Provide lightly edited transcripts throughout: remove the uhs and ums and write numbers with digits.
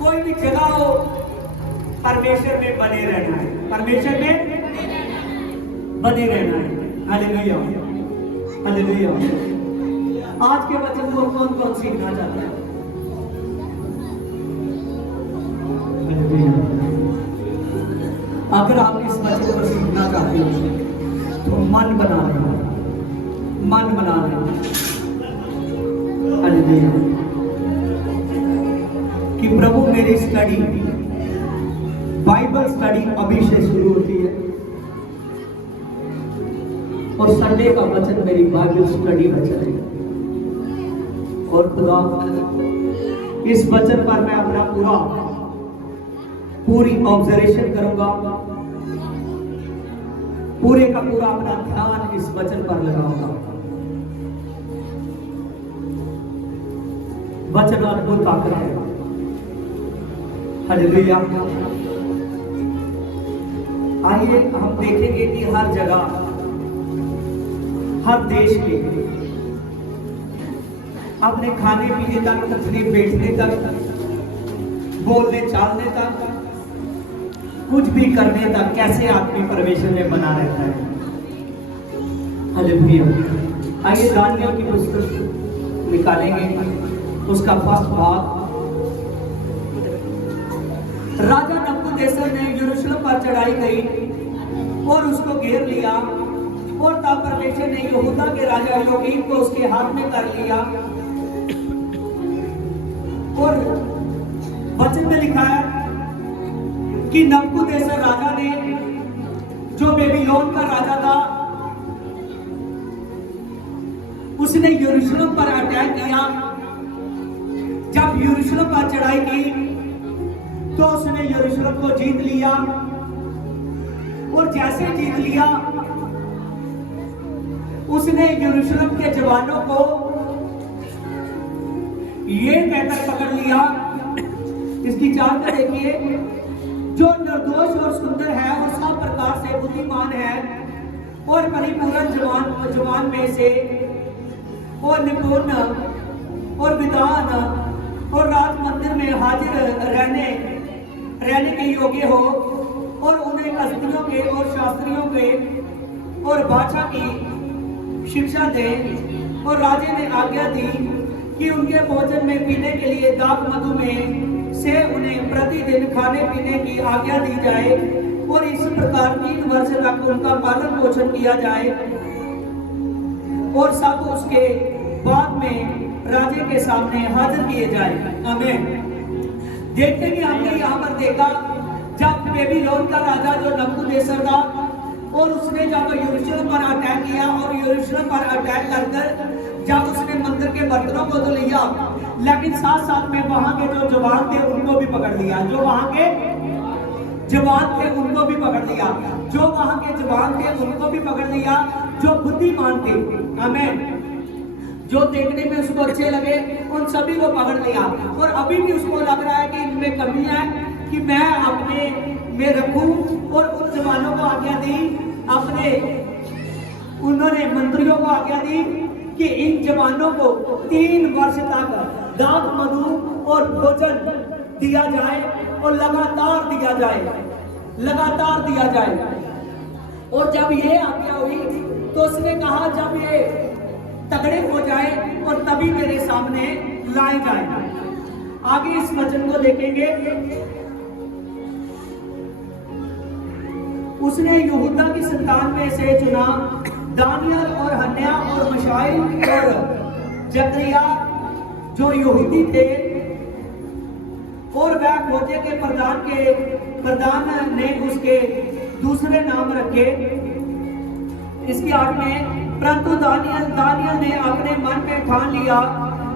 कोई भी जगह हो, परमेश्वर में बने रहना है, परमेश्वर में बने रहना है। Hallelujah, hallelujah. आज के वचन को कौन कौन सीखना चाहता है? अगर आप इस वचन को सीखना चाहते हो तो मन बना लेना, मन बना लेना। हालेलुया। कि प्रभु मेरी स्टडी, बाइबल स्टडी अभी से शुरू होती है और संडे का वचन मेरी बाइबल स्टडी वचन है। और खुदा इस वचन पर मैं अपना पूरी ऑब्जर्वेशन करूंगा, पूरे का पूरा अपना ध्यान इस वचन पर लगाऊंगा। वचन अद्भुत ताकत है। हालेलुया। आइए हम देखेंगे कि हर जगह, हर देश में अपने खाने पीने तक, उठने बैठने तक, बोलने चालने तक, कुछ भी करने तक कैसे आदमी परमेश्वर में बना रहता है। हालेलुया। आइए दानियल की पुस्तक निकालेंगे, उसका फर्स्ट भाग। राजा नबूकदनेस्सर ने यरूशलेम पर चढ़ाई की और उसको घेर लिया, और तब परमेश्वर ने यहूदा के राजा योगीन को उसके हाथ में कर लिया। और वचन में लिखा है कि नबूकदनेस्सर राजा ने, जो बेबीलोन का राजा था, उसने यरूशलेम पर अटैक किया। जब यरूशलेम पर चढ़ाई की तो उसने यरूशलेम को जीत लिया, और जैसे जीत लिया उसने यरूशलेम के जवानों को ये कहकर पकड़ लिया, इसकी चाल में देखिए, जो निर्दोष और सुंदर है और सब प्रकार से बुद्धिमान है और परिपूर्ण जवान में से और निपुण और विद्वान और राज मंदिर में हाजिर रहने के योग्य हो, और उन्हें कसदियों के और शास्त्रियों के और भाषा की शिक्षा दे। और राजे ने आज्ञा दी कि उनके भोजन में पीने के लिए दाख मधु में से उन्हें प्रतिदिन खाने पीने की आज्ञा दी जाए, और इस प्रकार 3 वर्ष तक उनका पालन पोषण किया जाए, और सब उसके बाद में राजे के सामने हाजिर किए जाए। आमीन। देखते हैं कि हमने यहाँ पर देखा, जब बेबीलोन का राजा जो नबूकदनेस्सर था, और उसने जब यरूशलेम पर अटैक किया, और यरूशलेम पर अटैक कर जब उसने मंदिर के बर्तनों को तो लिया, लेकिन साथ साथ में वहां के जो जवान थे उनको भी पकड़ लिया, जो वहां के जवान थे उनको भी पकड़ लिया, जो वहां के जवान थे उनको भी पकड़ लिया, जो बुद्धिमान थे, आमीन, जो देखने में उसको अच्छे लगे, उन सभी को पकड़ लिया। और अभी भी उसको लग रहा है कि इनमें कमी है, कि मैं अपने में रखूं, और उन जवानों को आज्ञा दी, उन्होंने मंत्रियों को आज्ञा दी कि इन जवानों को 3 वर्ष तक दाख मधु और भोजन दिया जाए, और लगातार दिया जाए। और जब ये आज्ञा हुई तो उसने कहा, जब ये तगड़े हो जाए और तभी मेरे सामने लाए जाए। आगे इस वचन को देखेंगे। उसने यहूदा की संतान में से चुना दानियल और हन्या और मिशाएल और जकरिया, जो यहूदी थे, और वह खोजे के प्रधान ने उसके दूसरे नाम रखे। इसके 8 में, परंतु दानियल ने अपने मन में ठान लिया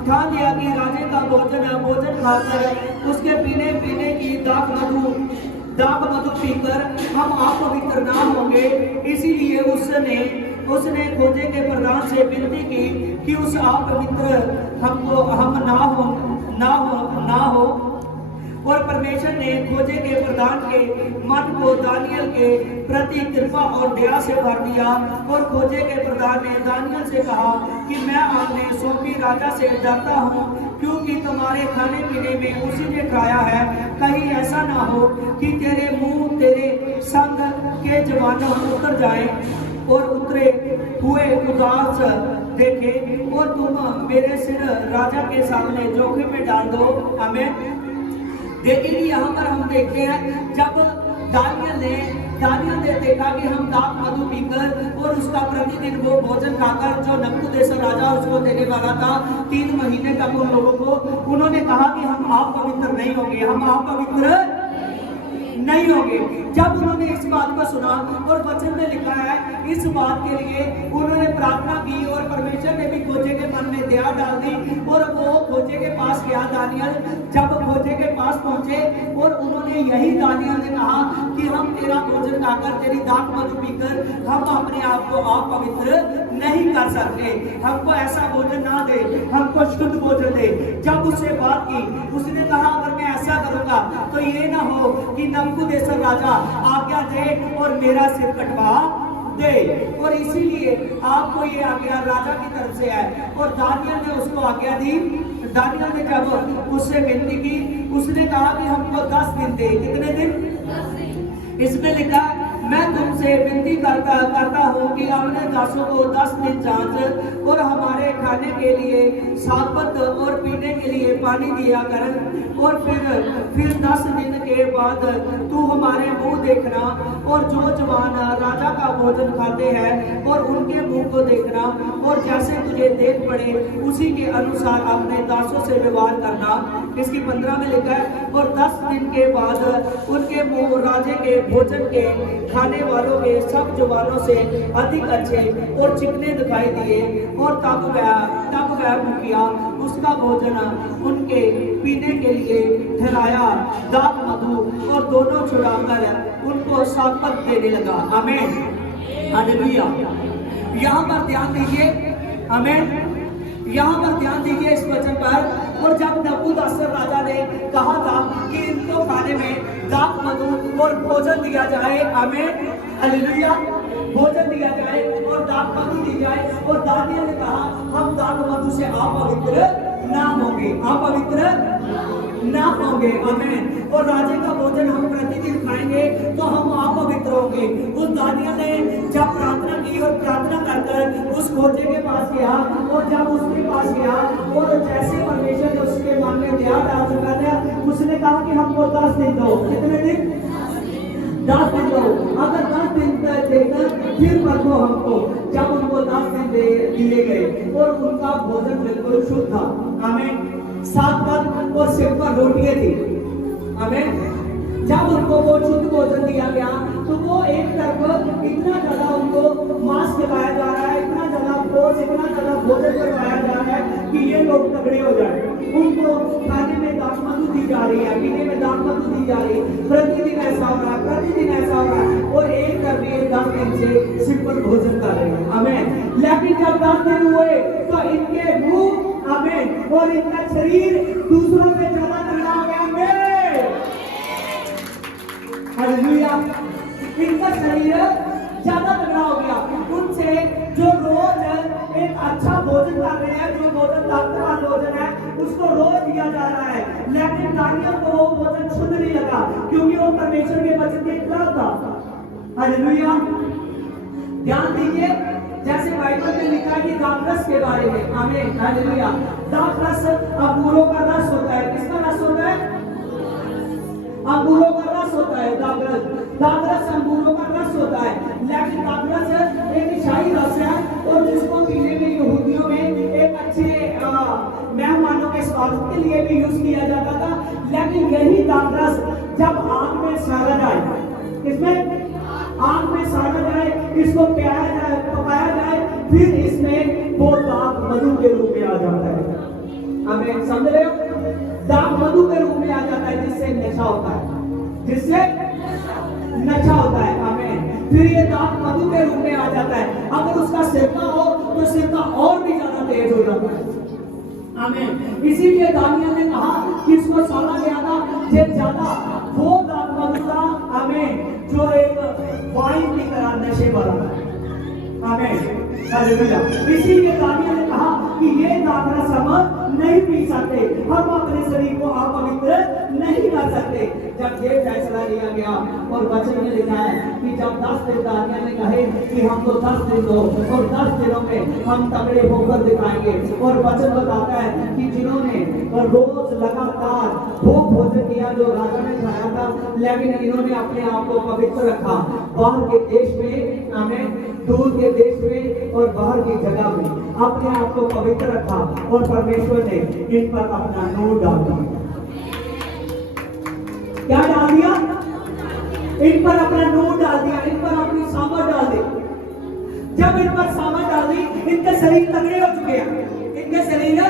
कि राजे का भोजन खाकर उसके पीने की दाख मधु पीकर हम आप पवित्र ना होंगे। इसीलिए उसने खोजे के प्रधान से विनती की कि उस आप पवित्र हम ना हो। और परमेश्वर ने खोजे के प्रधान के मन को दानियल के प्रति कृपा और दया से भर दिया, और खोजे के प्रधान ने दानियल से कहा कि मैं आपने सौंपी राजा से डरता हूँ, क्योंकि तुम्हारे खाने पीने में उसी ने खाया है। कहीं ऐसा ना हो कि तेरे मुंह तेरे संग के जवानों उतर जाए और उतरे हुए उदास देखे और तुम मेरे सिर राजा के सामने जोखिम में डाल दो। हमें लेकिन यहाँ पर हम देखते हैं जब दानियल ने देखा कि हम दाख मधु पीकर और उसका प्रतिदिन वो भोजन खाकर जो नबूकदनेस्सर राजा उसको देने वाला था 3 महीने तक उन लोगों को, उन्होंने कहा कि हम आप पवित्र नहीं होंगे, हम आप पवित्र नहीं होंगे। जब उन्होंने इस बात को सुना और वचन में लिखा है इस बात के लिए उन्होंने प्रार्थना की और परमेश्वर ने भी खोजे के मन में दया डाल दी और वो खोजे के पास गया दानियल। जब खोजे के पास पहुंचे और उन्होंने यही दानियल ने कहा कि हम तेरा भोजन खाकर तेरी दाख मधु पीकर हम अपने आप को आप पवित्र नहीं कर सकते, हमको ऐसा भोजन ना दे, हमको शुद्ध भोजन दे। जब उससे बात की उसने कहा अगर मैं ऐसा करूंगा तो ये ना हो कि नबूकदनेस्सर राजा आज्ञा दे और मेरा सिर कटवा दे, और इसीलिए आपको ये आज्ञा राजा की तरफ से है। और दानियल ने उसको आज्ञा दी। दानियल ने जब उससे विनती की उसने कहा कि हमको 10 दिन दे। कितने दिन? इसमें लिखा मैं तुमसे विनती करता हूँ कि अपने दासों को 10 दिन जांच और हमारे खाने के लिए साबत और पीने के लिए पानी दिया कर, और फिर 10 दिन के बाद तू हमारे मुंह देखना और जो जवान राजा का भोजन खाते हैं और उनके मुंह को देखना, और जैसे तुझे देख पड़े उसी के अनुसार अपने दासों से व्यवहार करना। इसकी 15 में लिखा है और 10 दिन के बाद उनके मुंह राजे के भोजन के खाने वालों के सब जवानों से अधिक अच्छे और चिकने दिखाई दिए, और तब वह मुखिया उसका भोजन उनके पीने के लिए ठहराया दाख मधु और दोनों छुड़ाकर उनको साबत देने लगा। आमीन, हालेलुया। यहाँ पर ध्यान दीजिए, आमीन, यहाँ पर ध्यान दीजिए इस वचन पर। और जब नबूकदनेस्सर राजा ने कहा था कि इनको खाने में दाख मधु और भोजन दिया जाए, आमीन, हालेलुया, भोजन दिया जाए और दाख मधु दी जाए, और दानियल ने कहा हम दाख मधु से अपवित्र ना होंगे, अपवित्र ना होंगे, आमीन। और राजे का भोजन हम प्रतिदिन खाएंगे तो हम अपवित्र होंगे। उस दानियल ने जब प्रार्थना की और प्रार्थना कर उस खोजे के पास गया, और जब उसके पास गया और जैसे परमेश्वर ने उसके मन में दया डाल चुका था, उसने कहा कि हमको 10 दिन दो। कितने दिन? 10 दिन दो। अगर 10 दिन देकर फिर परखो हमको। जब उनको 10 दिन दिए गए और उनका भोजन बिल्कुल शुद्ध था, आमीन, 7 पद और सिर पर रोटियां थी, आमीन। जब उनको वो शुद्ध भोजन दिया गया तो वो एक तरफ इतना ज्यादा उनको मांस खिलाया जा रहा है, इतना ज्यादा भोज, इतना ज्यादा भोजन करवाया जा रहा है कि ये लोग तगड़े हो जाए। उनको खाने में दाख मधु दी जा रही है, पीने में दाख मधु दी जा रही है, प्रतिदिन ऐसा हो रहा है, प्रतिदिन ऐसा हो रहा है, और एक करके 10 दिन से सिंपल भोजन कर रहे हैं, आमीन। लेकिन जब 10 दिन हुए तो इनके मुंह, आमीन, और इनका शरीर दूसरों से ज्यादा तगड़ा हो गया, आमीन, हालेलुया। इनका शरीर ज्यादा तगड़ा हो गया उनसे जो रोज एक अच्छा भोजन कर रहे हैं, जो भोजन ताकतवर भोजन है उसको रोज दिया जा रहा है, लेकिन दानियल को वो भोजन शुद्ध नहीं लगा क्योंकि वो परमेश्वर के वचन के खिलाफ था। हालेलुया। ध्यान दीजिए जैसे बाइबल में लिखा है कि दाखरस के बारे में, आमीन, हालेलुया। दाखरस अंगूरों का रस होता है। किसका रस होता है? अंगूरों का रस होता है। दाखरस अंगूरों का रस होता है, लेकिन दाखरस एक शाही रस है और जिसको पीने में यहूदियों में एक अच्छे मेहमानों के स्वागत के लिए भी यूज किया जाता था। लेकिन यही दाखरस जब आग में साड़ा जाए, इसमें आग में साड़ा जाए, इसको पकाया जाए, फिर इसमें वो दाख मधु के रूप में आ जाता है। हमें समझ रहे हो? दाख मधु के रूप में आ जाता है, जिससे नशा होता है, जिससे नशा होता है, आमीन। फिर ये दाख मधु के रूप में आ जाता है। अगर उसका सिरका हो तो सिरका और भी ज्यादा तेज हो जाता है, आमीन। इसीलिए दानियल ने कहा कि इसको साला गया था ज्यादा वो दाख मधु था, आमीन, जो एक वाइन की तरह नशे वाला, आमीन, हालेलुया। इसीलिए दानियल ने कहा कि ये दाखरस हम नहीं पी सकते। सकते, हम अपने शरीर को अपवित्र नहीं कर सकते। जब ये फैसला लिया गया और वचन में लिखा है कि जब 10 दिन दानियल ने कहे कि हमको 10 दिन दो और 10 दिनों में हम तगड़े होकर दिखाएंगे, और वचन बताता है कि जिन्होंने रोज लगातार वो भोजन किया जो राजा ने खाया था, लेकिन इन्होंने अपने आप को पवित्र रखा, बाहर के देश में, हमें दूर के देश में और बाहर की जगह में अपने आप को पवित्र रखा, और परमेश्वर ने इन पर अपना नूर डाल दिया। क्या डाल दिया? इन पर अपना नूर डाल दिया, इन पर अपनी सामर्थ डाल दी। जब इन पर सामर्थ डाल दी, इनके शरीर तगड़े हो चुके हैं, इनके शरीर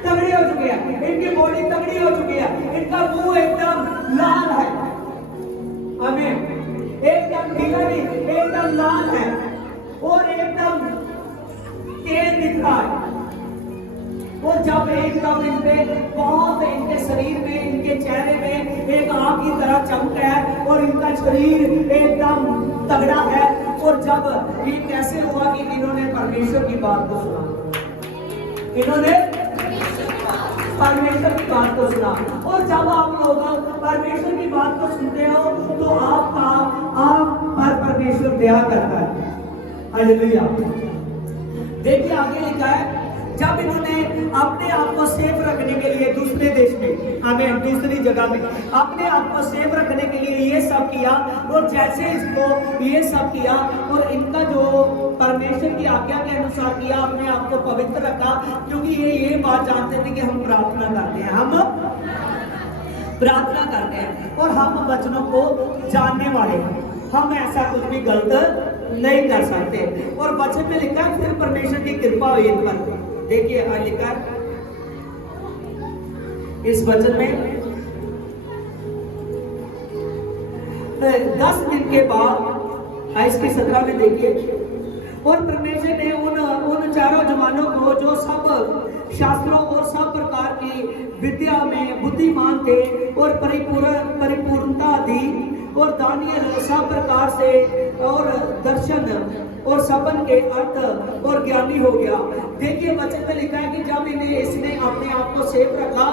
तगड़ी हो चुकी है, इनकी बॉडी तगड़ी हो चुकी है, इनका मुंह एकदम लाल है, हमें एकदम ढीला नहीं, एकदम लाल है और एकदम तेज दिख रहा है। और जब एकदम इनपे बहुत इनके शरीर में, इनके चेहरे में एक आग की तरह चमक है और इनका शरीर एकदम तगड़ा है। और जब ये कैसे हुआ कि इन्होंने परमेश्वर की बात को सुना, इन्होंने परमेश्वर की बात को सुना। और जब आप लोग परमेश्वर की बात को सुनते हो तो आप पर परमेश्वर दया करता है। हालेलुया। देखिए आगे लिखा है, जब इन्होंने अपने आप को सेफ रखने के लिए दूसरे देश में, हमें दूसरी जगह में अपने आप को सेफ रखने के लिए ये सब किया, और जैसे इसको ये सब किया और इनका जो परमेश्वर की आज्ञा के अनुसार किया, अपने आप को पवित्र रखा, क्योंकि ये बात जानते थे कि हम प्रार्थना करते हैं, हम प्रार्थना करते हैं और हम वचनों को जानने वाले हैं, हम ऐसा कुछ भी गलत नहीं कर सकते। और वचन में लिखा है फिर परमेश्वर की कृपा हुई इन पर। देखिए लिखा इस वचन में 10 दिन के बाद इसके 17 में देखिए, और परमेश्वर ने उन चारों जवानों को जो सब शास्त्रों और सब प्रकार की विद्या में बुद्धिमान थे और परिपूर्णता दी, और दानियल सब प्रकार से और दर्शन और सपन के अर्थ और ज्ञानी हो गया। देखिए वचन में लिखा है कि जब इसने अपने आप को सेफ रखा,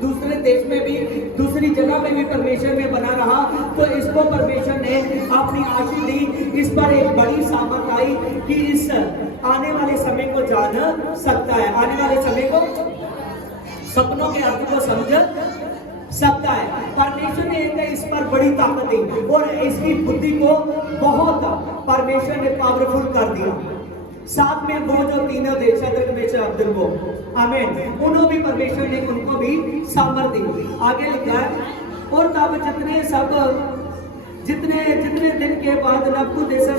दूसरे देश में भी, दूसरी जगह में भी परमेश्वर में बना रहा, तो इसको परमेश्वर ने अपनी आशीष दी, इस पर एक बड़ी सामर्थ आई कि इस आने वाले समय को जान सकता है, आने वाले समय को, सपनों के अर्थ को समझ सकता है। परमेश्वर ने इस पर बड़ी ताकत दी और इसकी बुद्धि को बहुत परमेश्वर ने पावरफुल कर दिया। साथ में वो जो तीनों देशक में से अब्दुल को, आमीन, उन्होंने भी परमेश्वर ने उनको भी सामर्थ दी। आगे लिखा है, और तब जितने दिन के बाद नबूकदनेस्सर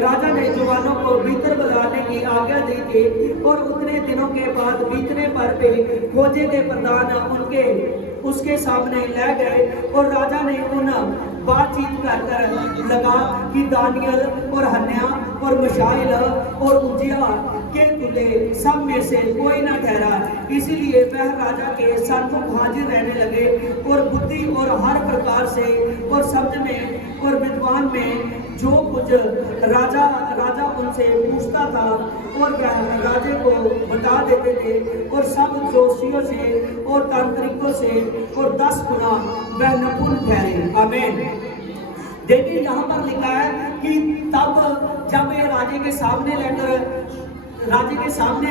राजा ने जवानों को भीतर बुलाने की आज्ञा दी थी, और उतने दिनों के बाद बीतने पर भी फौजे के प्रधान उसके सामने ले गए, और राजा ने उन बातचीत कर लगा कि दानियल और हन्या और मिशाएल और उज्जिया के कुले सब में से कोई ना ठहरा, इसीलिए वह राजा के सन्मुख हाजिर रहने लगे, और बुद्धि और हर प्रकार से और शब्द में और विद्वान में जो कुछ राजा उनसे पूछता था और राजे को बता देते थे, और सब जोशियों से और तांत्रिकों से और 10 गुना वह निपुण ठहरे। आमीन। देखिए यहाँ पर लिखा है कि तब जब ये राजे के सामने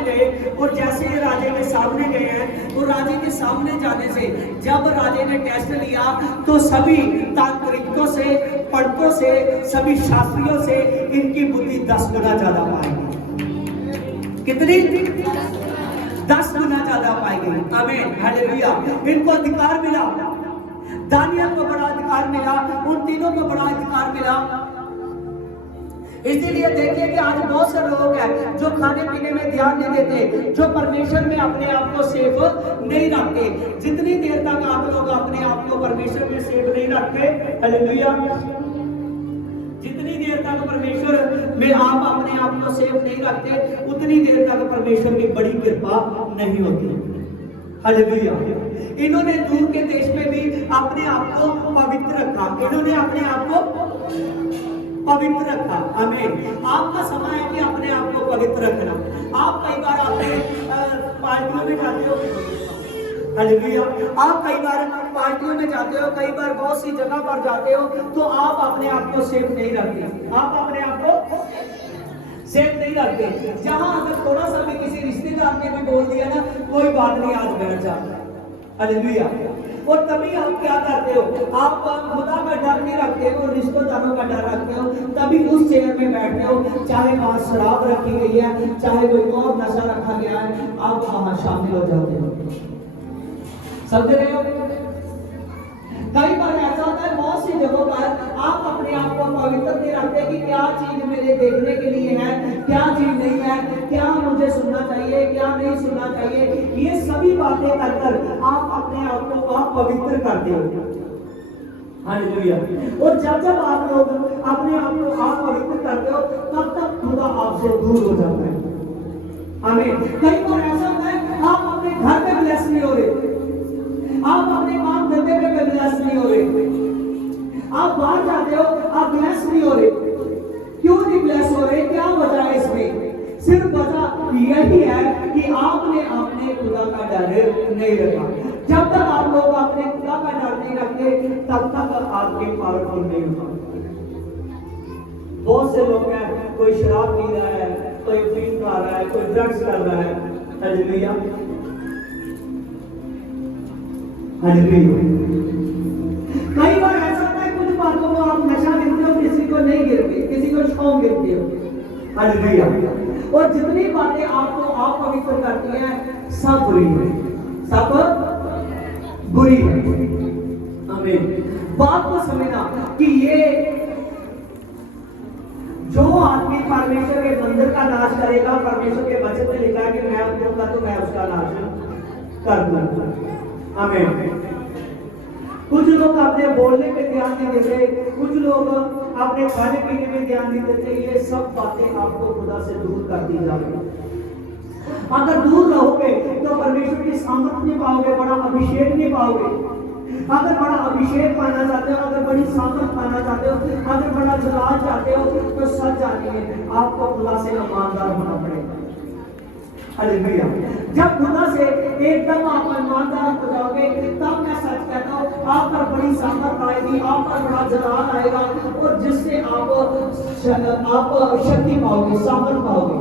गए, और जैसे ये राजे के सामने गए हैं, तो राजे के सामने जाने से जब राजे ने टेस्ट लिया तो सभी तांत्रिकों से, पंडितों से, सभी शास्त्रियों से इनकी बुद्धि 10 गुना ज्यादा पाएगी। कितनी? 10 गुना ज्यादा पाएगी। आमीन, हालेलुया। इनको अधिकार मिला, दानियल को बड़ा अधिकार मिला, उन तीनों को बड़ा अधिकार मिला। इसीलिए देखिए कि आज बहुत से लोग हैं जो खाने पीने में ध्यान नहीं देते, जो परमेश्वर में अपने आप को सेफ नहीं रखते। जितनी देर तक आप लोग अपने आप को परमेश्वर में सेफ नहीं रखते, हालेलुया, जितनी देर तक परमेश्वर में आप अपने आप को सेफ नहीं रखते, उतनी देर तक परमेश्वर की बड़ी कृपा नहीं होती। हालेलुया। इन्होंने दूर के देश में भी अपने आप को पवित्र रखा, इन्होंने अपने आप को पवित्र रखा। आमीन। आपका समय है कि अपने आप को पवित्र रखना। आप कई बार अपने पार्टियों में जाते हो, हालेलुया, आप कई बार पार्टियों में जाते हो, कई बार बहुत सी जगह पर जाते हो, तो आप अपने आप को सेफ नहीं रखते, आप अपने आप को सेफ नहीं रखते। जहां अगर थोड़ा सा भी किसी रिश्तेदार ने भी बोल दिया ना, कोई बात नहीं, आज बैठ जाता, हालेलुया। और तभी आप क्या करते हो, आप खुदा का डर नहीं रखते हो, रिश्तेदारों का डर रखते हो, तभी उस चेयर में बैठते हो, चाहे वहां शराब रखी गई है, चाहे कोई और नशा रखा गया है, आप वहां शामिल हो जाते हो। समझ रहे हो? कई बार ऐसा होता है बहुत सी जगहों पर आप अपने आप को पवित्र नहीं रखते कि क्या चीज मेरे देखने के लिए है, क्या चीज नहीं है, क्या मुझे सुनना चाहिए, क्या नहीं सुनना चाहिए, ये सभी बातें कर आप अपने आप को पवित्र करते हो, हालेलुया। और जब आप लोग अपने आप को पवित्र करते हो, तब तक खुदा आपसे दूर हो जाता है, आमीन। कई बार ऐसा होता है आप अपने घर में ब्लेस नहीं हो रहे, आप अपने काम धंधे में ब्लेस नहीं हो रहे, आप बाहर जाते हो, आप ब्लेस नहीं हो रहे, क्यों नहीं ब्लेस हो रहे, क्या वजह है इसमें? सिर्फ वजह यही है कि आपने अपने खुदा का डर नहीं रखा। जब तक आप लोग अपने खुदा का डर नहीं रखते, तब तक आपके पावरफुल नहीं होगा। बहुत से लोग हैं, कोई शराब पी रहा है, कोई ड्रिंक खा रहा है, कोई ड्रग्स कर रहा है, हालेलुया, हालेलुया। कई बार ऐसा होता है कुछ बातों को आप नशा गिरते हो, किसी को नहीं गिरते, किसी को शौक गिरते हो, हालेलुया। और जितनी बातें आपको अपवित्र करती हैं, सब बुरी है, सब बुरी है, आमीन। बात को समझना कि ये जो आदमी परमेश्वर के मंदिर का नाश करेगा, परमेश्वर के वचन में लिखा है कि मैं दूंगा तो मैं उसका नाश कर दूंगा, आमीन। कुछ लोग अपने बोलने पे ध्यान नहीं देते, कुछ लोग अपने खाने पीने में ध्यान नहीं देते, ये सब बातें आपको खुदा से दूर कर दी जाएगी। अगर दूर रहोगे तो परमेश्वर की सामर्थ नहीं पाओगे, बड़ा अभिषेक नहीं पाओगे। अगर बड़ा अभिषेक पाना चाहते हो, अगर बड़ी सामर्थ पाना चाहते हो, अगर बड़ा जलाल चाहते हो, तो सच जानिए आपको खुदा से ईमानदार होना पड़ेगा, हालेलुया। जब खुदा से एकदम आप ईमानदार हो जाओगे, तब मैं सच कहता हूँ आप पर बड़ी सामर्थ आएगी, आप पर बड़ा जलाल आएगा, और जिससे आप शक्ति पाओगे, सामर्थ पाओगे,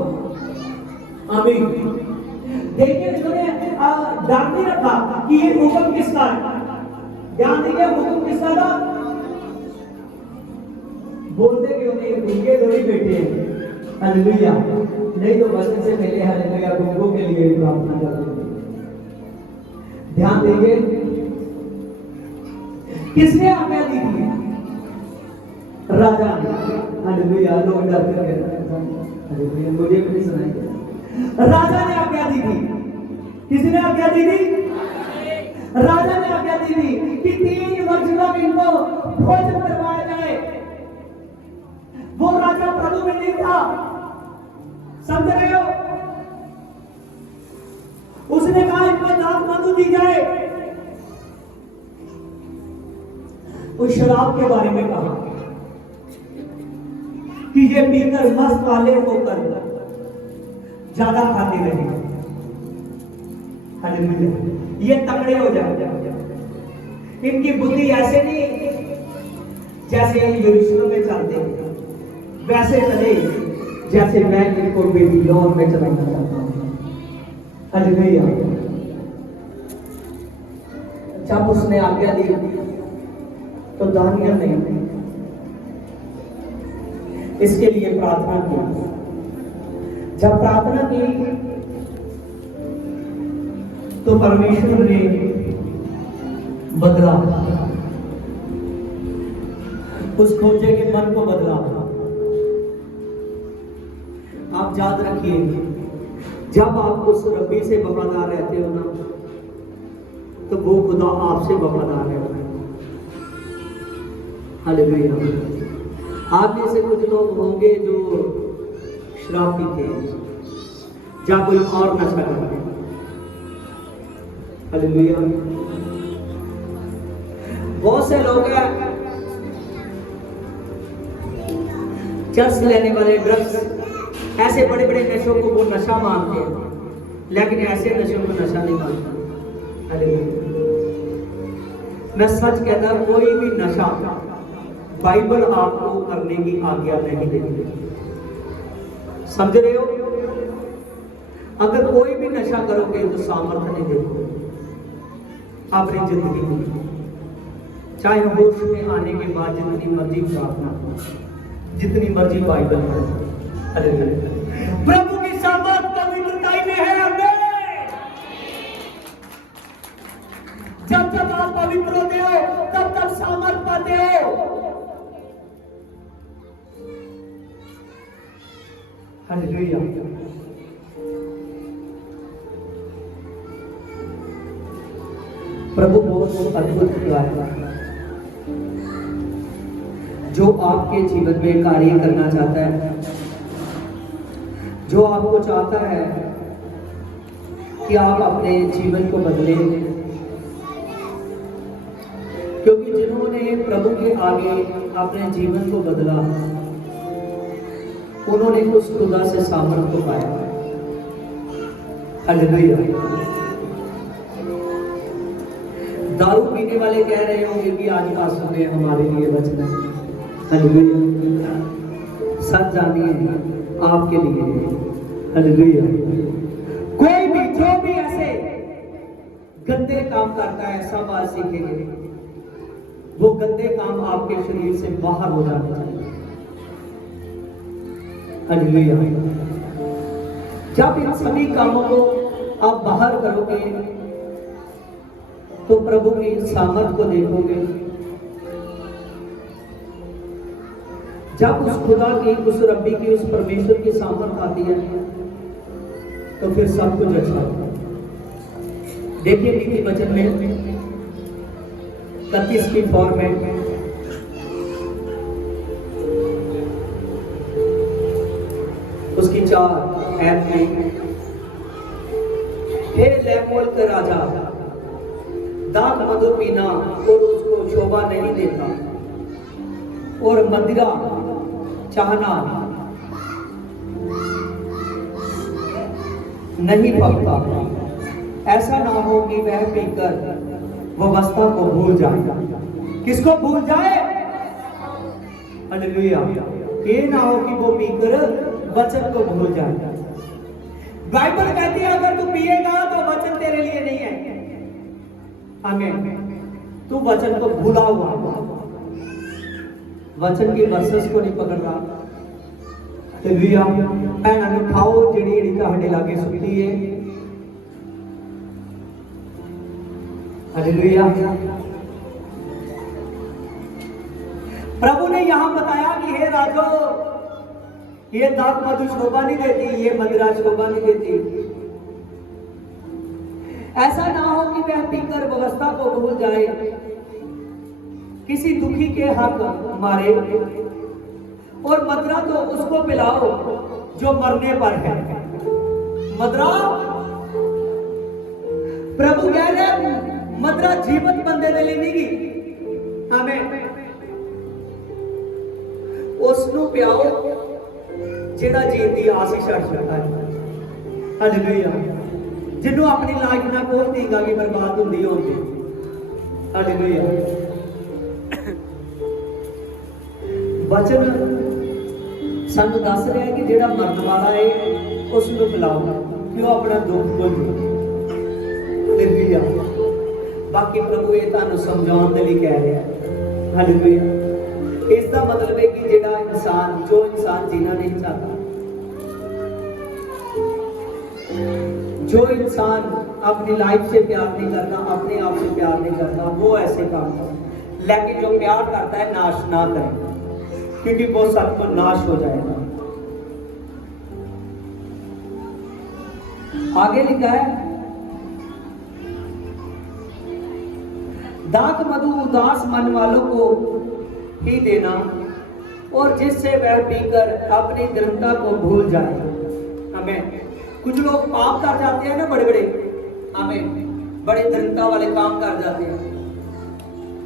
आमीन। देखिए इन्होंने ध्यान नहीं रखा कि ये हुक्म किसका है, ध्यान दीजिए हुक्म किसका था, बोलते क्यों नहीं, उनके दो ही बेटे हैं, हालेलुया। नहीं तो वचन से पहले हालेलुया गुंगों के लिए प्रार्थना करते हैं। ध्यान दीजिए किसने आज्ञा दी थी, राजा ने, हालेलुया। लोग डर कर कहते हैं, हालेलुया, मुझे भी सुनाई दिया, राजा ने आज्ञा दी थी। किसने आज्ञा दी थी? राजा ने आज्ञा दी थी कि 3 वर्ष तक इनको भोजन करवाया जाए। वो राजा प्रभु में नहीं था, समझ रहे हो? उसने कहा इनको दाख मधु दी जाए। उस शराब के बारे में कहा कि ये पीकर मस्त वाले होकर ज्यादा खाते रहे, हालेलुया, ये तगड़े हो जाए। इनकी बुद्धि ऐसे नहीं जैसे हम यरूशलेम में चलते हैं, वैसे चले जैसे मैं इनको बेबीलोन में चलाना चाहता हूं, हालेलुया। जब उसने आज्ञा दी तो दानियल ने इसके लिए प्रार्थना की। जब प्रार्थना की तो परमेश्वर ने बदला, उस खोजे के मन को बदला। आप याद रखिए, जब आप उस रब्बी से वफादार रहते हो ना, तो वो खुदा आपसे वफादार है, हालेलुया। आप में से कुछ लोग होंगे जो शराब पीते हैं या कोई और नशा करते हैं, हालेलुया। बहुत से लोग हैं चर्च लेने वाले, ड्रग्स, ऐसे बड़े बड़े नशों को वो नशा मानते हैं, लेकिन ऐसे नशों को नशा नहीं मानता। मैं सच कहता, कोई भी नशा बाइबल आपको करने की आज्ञा नहीं देती। समझ रहे हो? अगर कोई भी नशा करोगे तो सामर्थ्य नहीं देते अपनी जिंदगी में, चाहे होश में आने के बाद जितनी मर्जी प्रार्थना, जितनी मर्जी बाइबल पढ़ो। प्रभु की सामर्थ पवित्रता में है। हमें जब जब आप पवित्र होते हो तब तब सामर्थ पाते हो। हालेलुया। प्रभु बहुत अद्भुत कार्य जो आपके जीवन में कार्य करना चाहता है, जो आपको चाहता है कि आप अपने जीवन को बदलें, क्योंकि जिन्होंने प्रभु के आगे अपने जीवन को बदला उन्होंने उस खुदा से सामर्थ को पाया। हालेलुया। दारू पीने वाले कह रहे होंगे कि आज का समय हमारे लिए वचन है। हालेलुया। सच जानिए आपके लिए। हालेलुया। कोई भी जो भी ऐसे गंदे काम करता है, सब आज सीखेंगे, वो गंदे काम आपके शरीर से बाहर हो जाने चाहिए। हालेलुया। जब इन सभी कामों को आप बाहर करोगे तो प्रभु की सामर्थ को देखोगे। जब उस खुदा की, उस रब्बी की, उस परमेश्वर की सामर्थ आती है तो फिर सब कुछ अच्छा होता है। देखिए नीति वचन में 31 की फॉर्मेट में उसकी 4 ऐप में, हे लेमोल का राजा, दाख मधु पीना और उसको शोभा नहीं देता और मदिरा चाहना नहीं पकता। ऐसा ना हो कि वह पीकर व्यवस्था को भूल जाए। किसको भूल जाए? हालेलुया। ये ना हो कि वो पीकर वचन को भूल जाए। बाइबल कहती है अगर तू पिएगा तो वचन तेरे लिए नहीं है। आमीन। तू वचन को भूला हुआ, वचन की वर्सेस को नहीं पकड़ रहा। हालेलुया। भैणां नूं उठाओ जेड़ी जेड़ी तुहाडे लागे सुती है। हालेलुया। प्रभु ने यहां बताया कि हे राजो, ये दाख मधु शोभा नहीं देती, ये मदिरा शोभा नहीं देती। ऐसा ना हो कि वह पीकर व्यवस्था को भूल जाए, किसी दुखी के हक मारे, और मदिरा तो उसको पिलाओ जो मरने पर है। मदिरा, प्रभु कह रहे मदिरा जीवत बंदे दे लिए नहीं गी। आमीन। उसनू पियाओ जेड़ा जीवन की आस ही छड़ सकता है। हालेलुया। जिन्हों अपनी लाइफ ना कोई देगा कि बर्बाद होती होगी। हालेलुया। वचन सानू दस रहा है कि जेड़ा मरन वाला है उसनू पिलाओ कि वो अपना दुख भूल जाए। हालेलुया। बाकी प्रभु ये तुहानू समझाउण दे लई कह रहा है। हालेलुया। इसका मतलब है कि जेड़ा इंसान, जो इंसान जीना नहीं चाहता, जो इंसान अपनी लाइफ से प्यार नहीं करता, अपने आप से प्यार नहीं करता, वो ऐसे काम करता। लेकिन जो प्यार करता है नाश ना करे, क्योंकि वो सब को नाश हो जाएगा। आगे लिखा है दाख मधु उदास मन वालों को ही देना और जिससे वह पीकर अपनी दृढ़ता को भूल जाए। हमें कुछ लोग पाप कर जाते हैं ना, बड़े बड़े, हमें बड़े दृढ़ता वाले काम कर जाते हैं,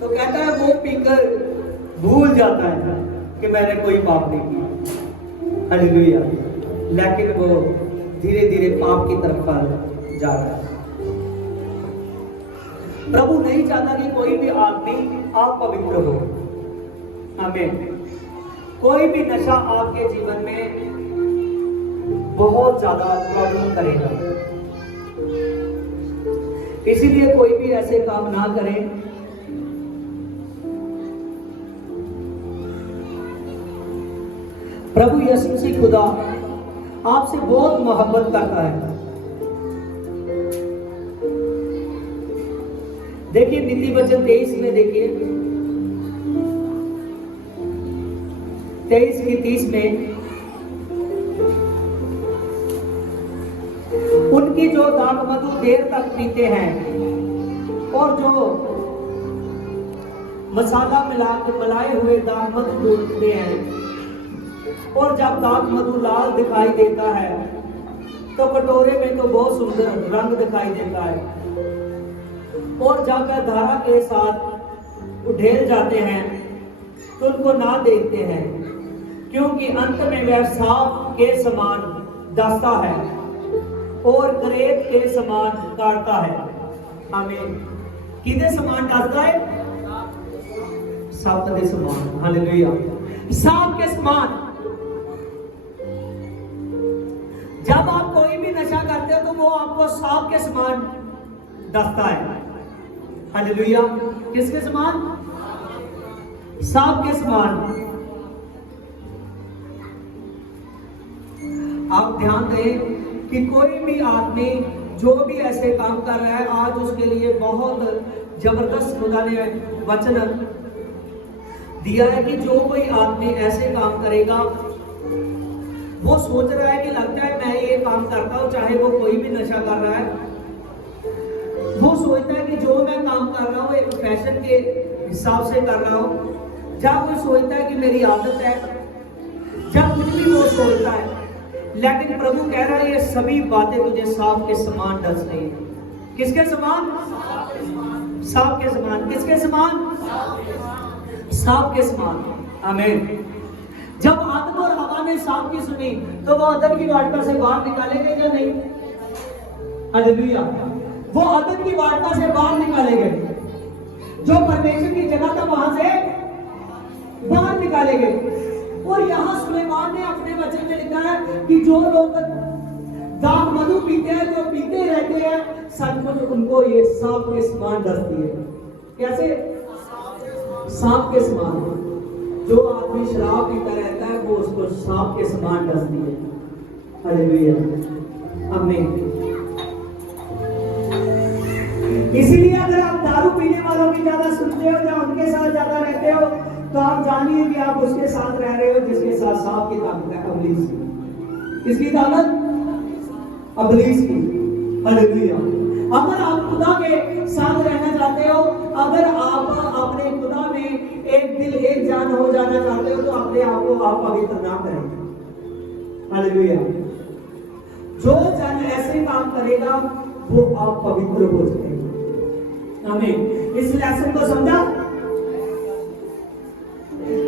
तो कहता है वो पीकर भूल जाता है कि मैंने कोई पाप नहीं किया। हालेलुया। लेकिन वो धीरे धीरे पाप की तरफ जा रहा है। प्रभु नहीं चाहता कि कोई भी आदमी अपवित्र हो। आमीन। कोई भी नशा आपके जीवन में बहुत ज्यादा प्रॉब्लम करेगा, इसीलिए कोई भी ऐसे काम ना करें। प्रभु यीशु मसीह खुदा आपसे बहुत मोहब्बत करता है। देखिए नीति वचन 23 में, देखिए 23 की 30 में, उनकी जो दाख मधु देर तक पीते हैं और जो मसाला मिलाए हुए दाख मधु ढूंढते हैं, और जब दाख मधु लाल दिखाई देता है तो कटोरे में तो बहुत सुंदर रंग दिखाई देता है, और जब वह धारा के साथ उठेल जाते हैं तो उनको ना देखते हैं, क्योंकि अंत में वह सांप के समान डसता है और करेत के समान काटता है। आमीन। किदे समान डसता है? सांप के समान। हालेलुया। सांप के समान। जब आप कोई भी नशा करते हो तो वो आपको सांप के समान डसता है। हालेलुया। किसके समान? सांप के समान। आप ध्यान दें कि कोई भी आदमी जो भी ऐसे काम कर रहा है, आज उसके लिए बहुत जबरदस्त खुदा ने वचन दिया है कि जो कोई आदमी ऐसे काम करेगा, वो सोच रहा है कि लगता है मैं ये काम करता हूं, चाहे वो कोई भी नशा कर रहा है, वो सोचता है कि जो मैं काम कर रहा हूं एक फैशन के हिसाब से कर रहा हूं, जब वो सोचता है कि मेरी आदत है, जब कुछ भी वो सोचता है, लेकिन प्रभु कह रहा है ये सभी बातें तुझे सांप के समान डस रही है। किसके समान? सांप के समान। किसके समान? सांप के समान। आमीन। जब आदम और हवा ने सांप की सुनी तो वो अदन की वाटिका से बाहर निकाले गए या नहीं? हालेलुया। वो अदन की वाटिका से बाहर निकाले गए, जो परमेश्वर की जगह था वहां से बाहर निकाले गए। और यहाँ सुलेमान ने अपने वचन में लिखा है कि जो लोग दाख मधु पीते हैं, जो पीते रहते हैं, सचमुच उनको ये सांप के समान डसती है। कैसे? सांप के समान। जो आदमी शराब पीता रहता है वो उसको सांप के समान डसती है। हालेलुया। आमीन। इसीलिए अगर आप दारू पीने वालों की ज्यादा सुनते हो या उनके साथ ज्यादा रहते हो तो आप जानिए कि आप उसके साथ रह रहे हो जिसके साथ सांप की ताकत है, अबलीस की। किसकी ताकत? अबलीस की। हालेलुया। अगर आप खुदा के साथ रहना चाहते हो, अगर आप अपने खुदा में एक दिल एक जान हो जाना चाहते हो, तो अपने आप को आप पवित्र ना करें। हालेलुया। जो जन ऐसे काम करेगा वो आप पवित्र हो जाएगा। आमीन। इस लेसन को समझा?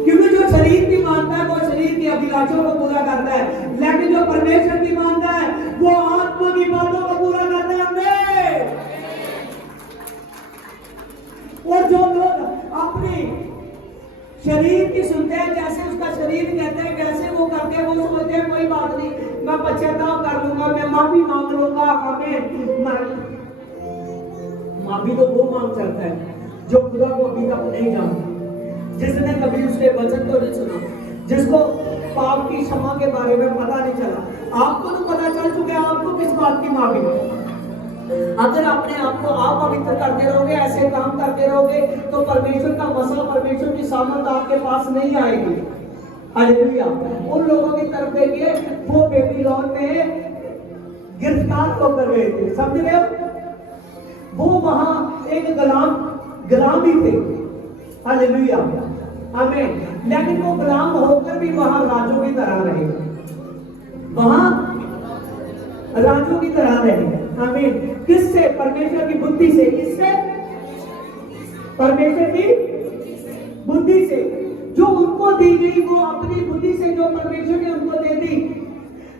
क्योंकि जो शरीर की मानता है वो शरीर की अभिलाषों को पूरा करता है, लेकिन जो परमेश्वर की मानता है वो आत्मा की बातों को पूरा करता है। हमने और जो लोग अपने शरीर की सुनते हैं, जैसे उसका शरीर कहते हैं वैसे वो करते हैं, वो सोचते हैं कोई बात नहीं, मैं पश्चाताप कर लूंगा, मैं माफी मांग लूंगा। हमें माफी तो वो मांग सकता है जो खुदा को अभी तक नहीं जानता, जिसने कभी उसके वचन को नहीं सुना, जिसको पाप की क्षमा के बारे में पता नहीं चला। आपको तो पता चल चुका है, आपको किस बात की माफी? अगर अपने आप को आप पवित्र करते रहोगे, ऐसे काम करते रहोगे, तो परमेश्वर का मसा, परमेश्वर की सामर्थ आपके पास नहीं आएगी। हालेलुया। उन लोगों की तरफ देखिए, वो बेबीलोन में गिरफ्तार होकर गए थे, समझ रहे हो? वो वहां एक गुलाम ही थे। हालेलुया। आमीन। लेकिन वो गुलाम होकर भी वहां राजू की तरह रहे, वहां राजू की तरह रहे। आमीन। किससे? परमेश्वर की बुद्धि से। किससे? परमेश्वर की बुद्धि से जो उनको दी गई, वो अपनी बुद्धि से जो परमेश्वर ने उनको दे दी,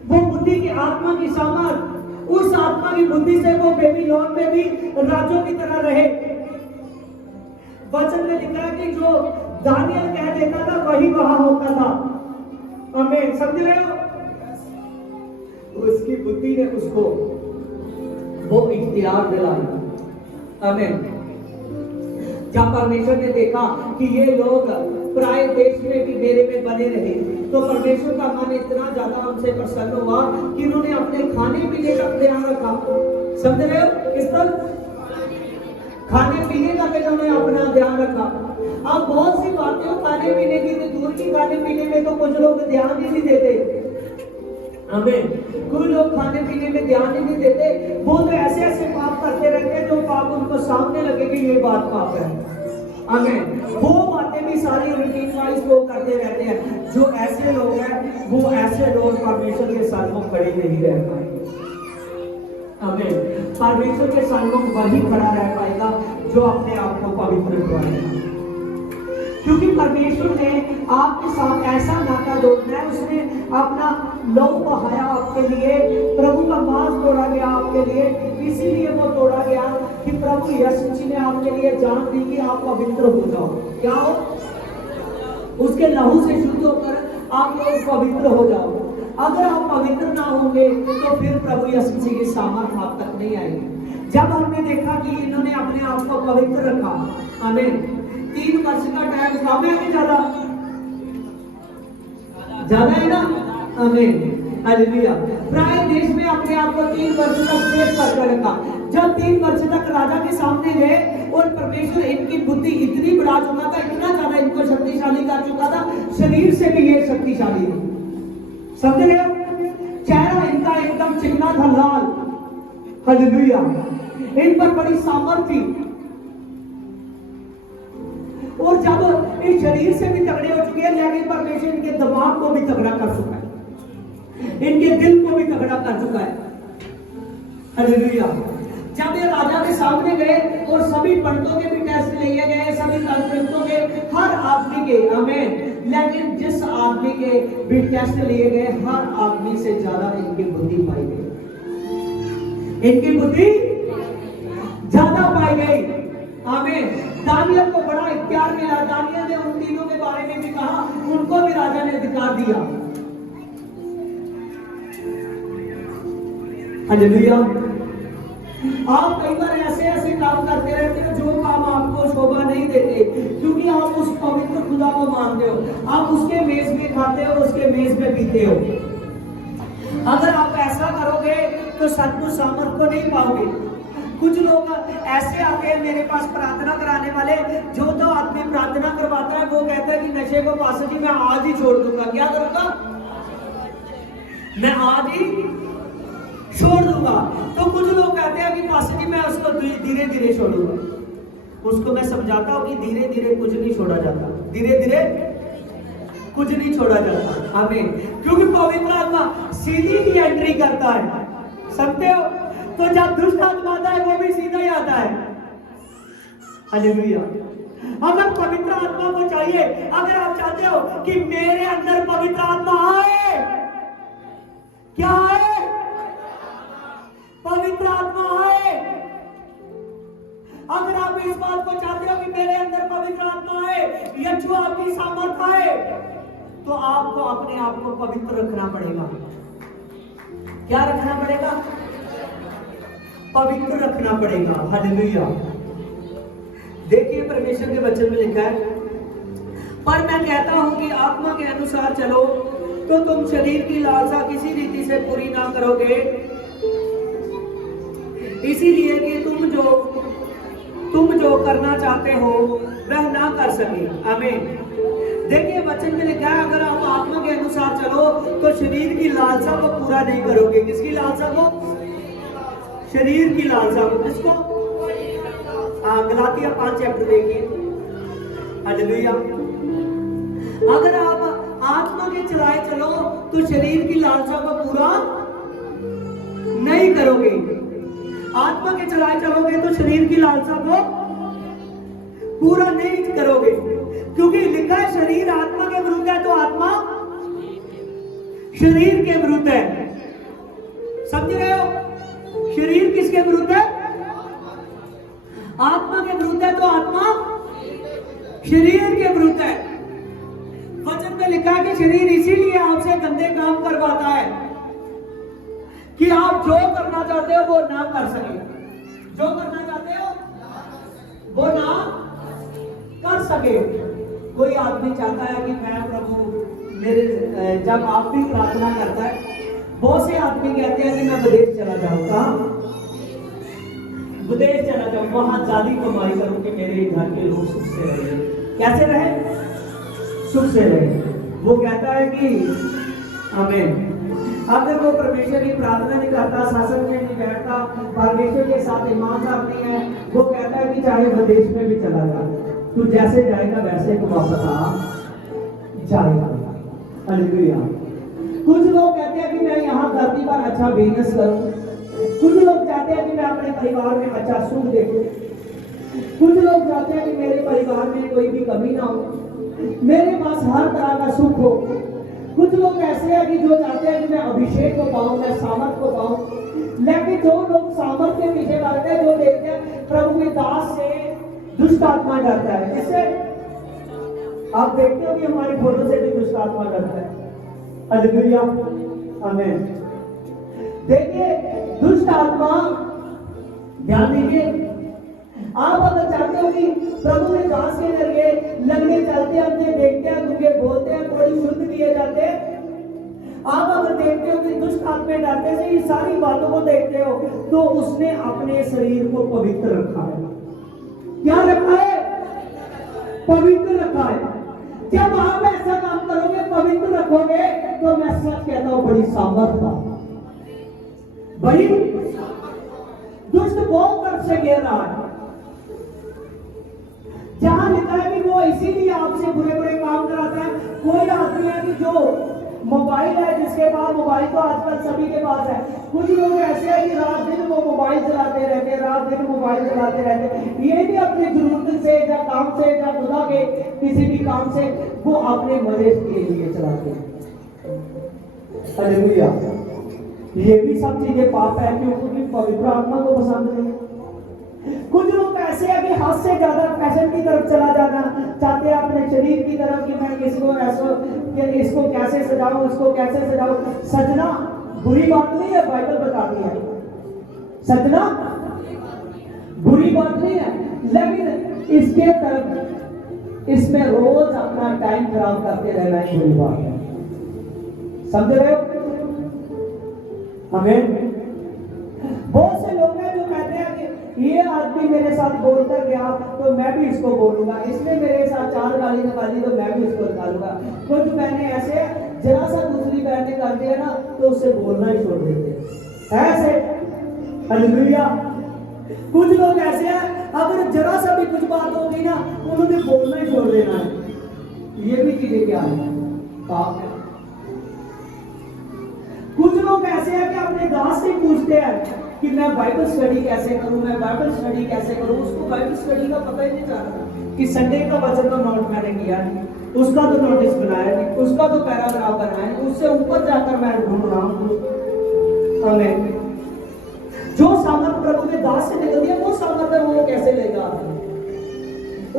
वो बुद्धि की आत्मा की सामर्थ उस आत्मा की बुद्धि से वो बेबीलोन में भी राजों की तरह रहे। वचन में लिखा है कि जो दानियल कह देता था वही वहां होता था। आमीन, समझ रहे हो? उसकी बुद्धि ने उसको वो इख्तियार दिलाया। आमीन। जब परमेश्वर ने देखा कि ये लोग पराए देश में भी मेरे में बने रहे, तो परमेश्वर का मन इतना ज्यादा उनसे प्रसन्न हुआ कि उन्होंने अपने खाने पीने का ध्यान रखा। समझ रहे हो? इस पर खाने पीने का भी उन्होंने अपना ध्यान रखा। अब बहुत सी बातें हो खाने पीने की, तो दूर की खाने पीने में तो कुछ लोग ध्यान ही नहीं देते। हमें कुछ लोग खाने पीने में ध्यान ही नहीं देते। वो तो ऐसे ऐसे पाप करते रहते हैं जो पाप उनको सामने लगे कि ये बात पाप है। आमीन। वो बातें भी सारी रूटीन वाइज वो करते रहते हैं। जो ऐसे लोग हैं वो ऐसे लोग परमेश्वर के सन्मुख खड़े नहीं रह पाएंगे। आमीन। परमेश्वर के सन्मुख वही खड़ा रह पाएगा जो अपने आप को पवित्र करेगा, क्योंकि परमेश्वर ने आपके साथ ऐसा नाता जोड़ना है। उसने अपना लहू बहाया आपके लिए, प्रभु का मांस तोड़ा गया आपके लिए, इसीलिए वो तोड़ा गया कि प्रभु यीशु जी ने आपके लिए जान दी कि आप पवित्र हो जाओ। क्या हो? उसके लहू से शुद्ध होकर आप लोग पवित्र हो जाओ। अगर आप पवित्र ना होंगे तो फिर प्रभु यीशु जी की सामर्थ आप तक नहीं आएगी। जब हमने देखा कि इन्होंने अपने आप को पवित्र रखा, आमीन, 3 वर्ष का टाइम कम है कि ज्यादा है ना? आमीन, हालेलुया। प्राय देश में अपने आप को 3 वर्ष तक सेव करके रखा। जब 3 वर्ष तक राजा के सामने गए और परमेश्वर इनकी बुद्धि इतनी बढ़ा चुका था, इतना ज्यादा इनको शक्तिशाली कर चुका था, शरीर से भी ये शक्तिशाली है। समझ रहे हो? चेहरा इनका एकदम चिकना था, लाल। हालेलुया। इन पर बड़ी सामर्थ थी। और जब इस शरीर से भी तगड़े हो चुके हैं, लेकिन परमेश्वर इनके दिमाग को भी तगड़ा कर चुका है, इनके दिल को भी तगड़ा कर चुका है। हालेलुया। जब ये राजा के सामने गए और सभी पंडितों के भी टेस्ट लिए गए, सभी तांत्रिकों के, हर आदमी के, आमीन, लेकिन जिस आदमी के भी टेस्ट लिए गए, हर आदमी से ज्यादा इनकी बुद्धि पाई गई। इनकी बुद्धि ज्यादा पाई गई। आमीन। दानियल को बड़ा इख्तियार मिला। दानियल ने उन तीनों के बारे में भी कहा, उनको भी राजा ने अधिकार दिया। हालेलुया। आप कई बार ऐसे ऐसे काम करते रहते हो जो काम आपको शोभा नहीं देते, क्योंकि आप उस पवित्र खुदा को मानते हो। आप उसके मेज में खाते हो, उसके मेज में पीते हो। अगर आप ऐसा करोगे तो सचमुच सामर्थ को नहीं पाओगे। कुछ लोग ऐसे आते हैं मेरे पास प्रार्थना कराने वाले, जो तो आदमी प्रार्थना करवाता है वो कहता है कि नशे को पास जी मैं आज ही छोड़ दूंगा। क्या करूंगा? मैं आज ही छोड़ दूंगा। तो कुछ लोग कहते हैं कि पास जी मैं उसको धीरे धीरे छोड़ूंगा। उसको मैं समझाता हूं कि धीरे धीरे कुछ नहीं छोड़ा जाता, धीरे धीरे कुछ नहीं छोड़ा जाता। आमीन। क्योंकि पवित्र आत्मा सीधी ही एंट्री करता है। समझते हो? तो जब दुष्ट आत्मा आता है वो भी सीधा ही आता है। हालेलुया। अगर पवित्र आत्मा को चाहिए, अगर आप चाहते हो कि मेरे अंदर पवित्र आत्मा आए, क्या आए? पवित्र आत्मा आए। अगर आप इस बात को चाहते हो कि मेरे अंदर पवित्र आत्मा आए, यीशु आपकी सामर्थ आए, तो आपको अपने आप को पवित्र रखना पड़ेगा। क्या रखना पड़ेगा? पवित्र रखना पड़ेगा। हालेलुया। देखिए परमेश्वर के वचन में लिखा है, पर मैं कहता हूं कि आत्मा के अनुसार चलो तो तुम शरीर की लालसा किसी रीति से पूरी ना करोगे, इसीलिए कि तुम जो करना चाहते हो वह ना कर सके। आमीन। देखिए वचन में लिखा है, अगर आप आत्मा के अनुसार चलो तो शरीर की लालसा को पूरा नहीं करोगे। किसकी लालसा को? शरीर की लालसा को। किसको? गलातिया 5 चैप्टर देखिए। हालेलुया। अगर आप आत्मा के चलाए चलो तो शरीर की लालसा को पूरा नहीं करोगे। आत्मा के चलाए चलोगे तो शरीर की लालसा को पूरा नहीं करोगे, क्योंकि लिखा है शरीर आत्मा के विरुद्ध है तो आत्मा शरीर के विरुद्ध है। समझ रहे हो? शरीर किसके विरुद्ध है? आत्मा के विरुद्ध है, तो आत्मा शरीर के विरुद्ध है। वचन में लिखा है कि शरीर इसीलिए आपसे गंदे काम करवाता है कि आप जो करना चाहते हो वो ना कर सके। जो करना चाहते हो वो ना कर सके। कोई आदमी चाहता है कि मैं प्रभु मेरे, जब आप भी प्रार्थना करता है, बहुत से आदमी कहते हैं कि मैं विदेश चला जाऊंगा, विदेश चला जाऊं, वहां ज्यादा कमाई करूं कि मेरे घर के लोग सुख से रहे। कैसे रहे? सुख से रहे। वो कहता है कि आमीन। अगर वो परमेश्वर की प्रार्थना नहीं करता, शासन में नहीं बैठता, परमेश्वर के साथ ईमानदार नहीं है, वो कहता है कि चाहे विदेश में भी चला जाए, तू जैसे जाएगा वैसे तू वापस आ जाएगा। हालेलुया। कुछ लोग कहते हैं कि मैं यहाँ धरती पर अच्छा बिजनेस करूं, कुछ लोग चाहते हैं कि मैं अपने परिवार में अच्छा सुख देखूं, कुछ लोग चाहते हैं कि मेरे परिवार में कोई भी कमी ना हो, मेरे पास हर तरह का सुख हो। कुछ लोग ऐसे हैं कि जो चाहते हैं कि मैं अभिषेक को पाऊं, मैं सामर्थ को पाऊं। लेकिन जो लोग सामर्थ के पीछे भागते हैं, जो देखते हैं प्रभु के दास से दुष्ट आत्मा डरता है। जिससे आप देखते हो कि हमारी फोटो से भी दुष्ट आत्मा डरता है। हालेलुया, आमीन। देखिए दुष्ट आत्मा, ध्यान दीजिए, आप अगर चाहते हो कि प्रभु के दास के जरिए लगने चलते हैं, देखते हैं, गूंगे बोलते हैं, थोड़ी शुद्ध किए जाते हैं, आप अगर देखते हो कि दुष्ट आत्मा डरते से ये सारी बातों को देखते हो, तो उसने अपने शरीर को पवित्र रखा है। क्या रखा है? पवित्र रखा है। जब आप ऐसा काम करोगे, पवित्र रखोगे, तो मैं सच कहता हूं बड़ी सामर्थ था, बड़ी दुष्ट बहुत तरफ से घेर रहा है। जहां लिखा है कि वो इसीलिए आपसे बुरे बुरे काम कराता है। कोई आदमी है कि जो मोबाइल है, जिसके पास मोबाइल तो आजकल सभी के पास है, कुछ लोग ऐसे हैं कि रात दिन वो मोबाइल चलाते रहते हैं, रात दिन मोबाइल चलाते रहते हैं। ये भी अपनी जरूरत से या काम से या खुदा के किसी भी काम से वो अपने मजे के लिए चलाते हैं। हालेलुया। ये भी सब चीजें पाप है, क्योंकि पवित्र आत्मा को पसंद नहीं। कुछ लोग ऐसे हैं कि हद से ज्यादा फैशन की तरफ चला जाना चाहते हैं, अपने शरीर की तरफ कि मैं किसको ऐसा, कि इसको कैसे सजाऊं, इसको कैसे सजाऊं। सजना बुरी बात नहीं है, बाइबल बताती है सजना बुरी बात नहीं है, लेकिन इसके तरफ, इसमें रोज अपना टाइम खराब करते रहना ही बुरी बात है। समझ रहे हो? हमें बहुत से लोग हैं जो कहते हैं कि ये आदमी मेरे साथ बोलकर गया तो मैं भी इसको बोलूंगा, इसने मेरे साथ 4 गाली निकाली तो मैं भी इसको निकालूंगा। कुछ बहनें ऐसे जरा सा दूसरी बहन ने कर दिया ना तो उससे बोलना ही छोड़ देते ऐसे। हालेलुया। कुछ लोग ऐसे हैं, अगर जरा सा भी कुछ बात हो गई ना उन्होंने बोलना ही छोड़ देना है। ये भी चीजें क्या है? पाप है। कुछ लोग ऐसे हैं कि अपने दास से पूछते हैं कि मैं बाइबल स्टडी कैसे करूं, मैं बाइबल स्टडी कैसे करूं। उसको बाइबल स्टडी का पता ही नहीं चलता कि संडे का वचन तो नोट मैंने किया नहीं, उसका तो नोटिस बनाया नहीं, उसका तो पैराग्राफ बनाया नहीं, उससे ऊपर जाकर मैं ढूंढ रहा हूं। हमें जो सामर्थ प्रभु के दास से निकलती है वो सामर्थ है, वो कैसे लेगा?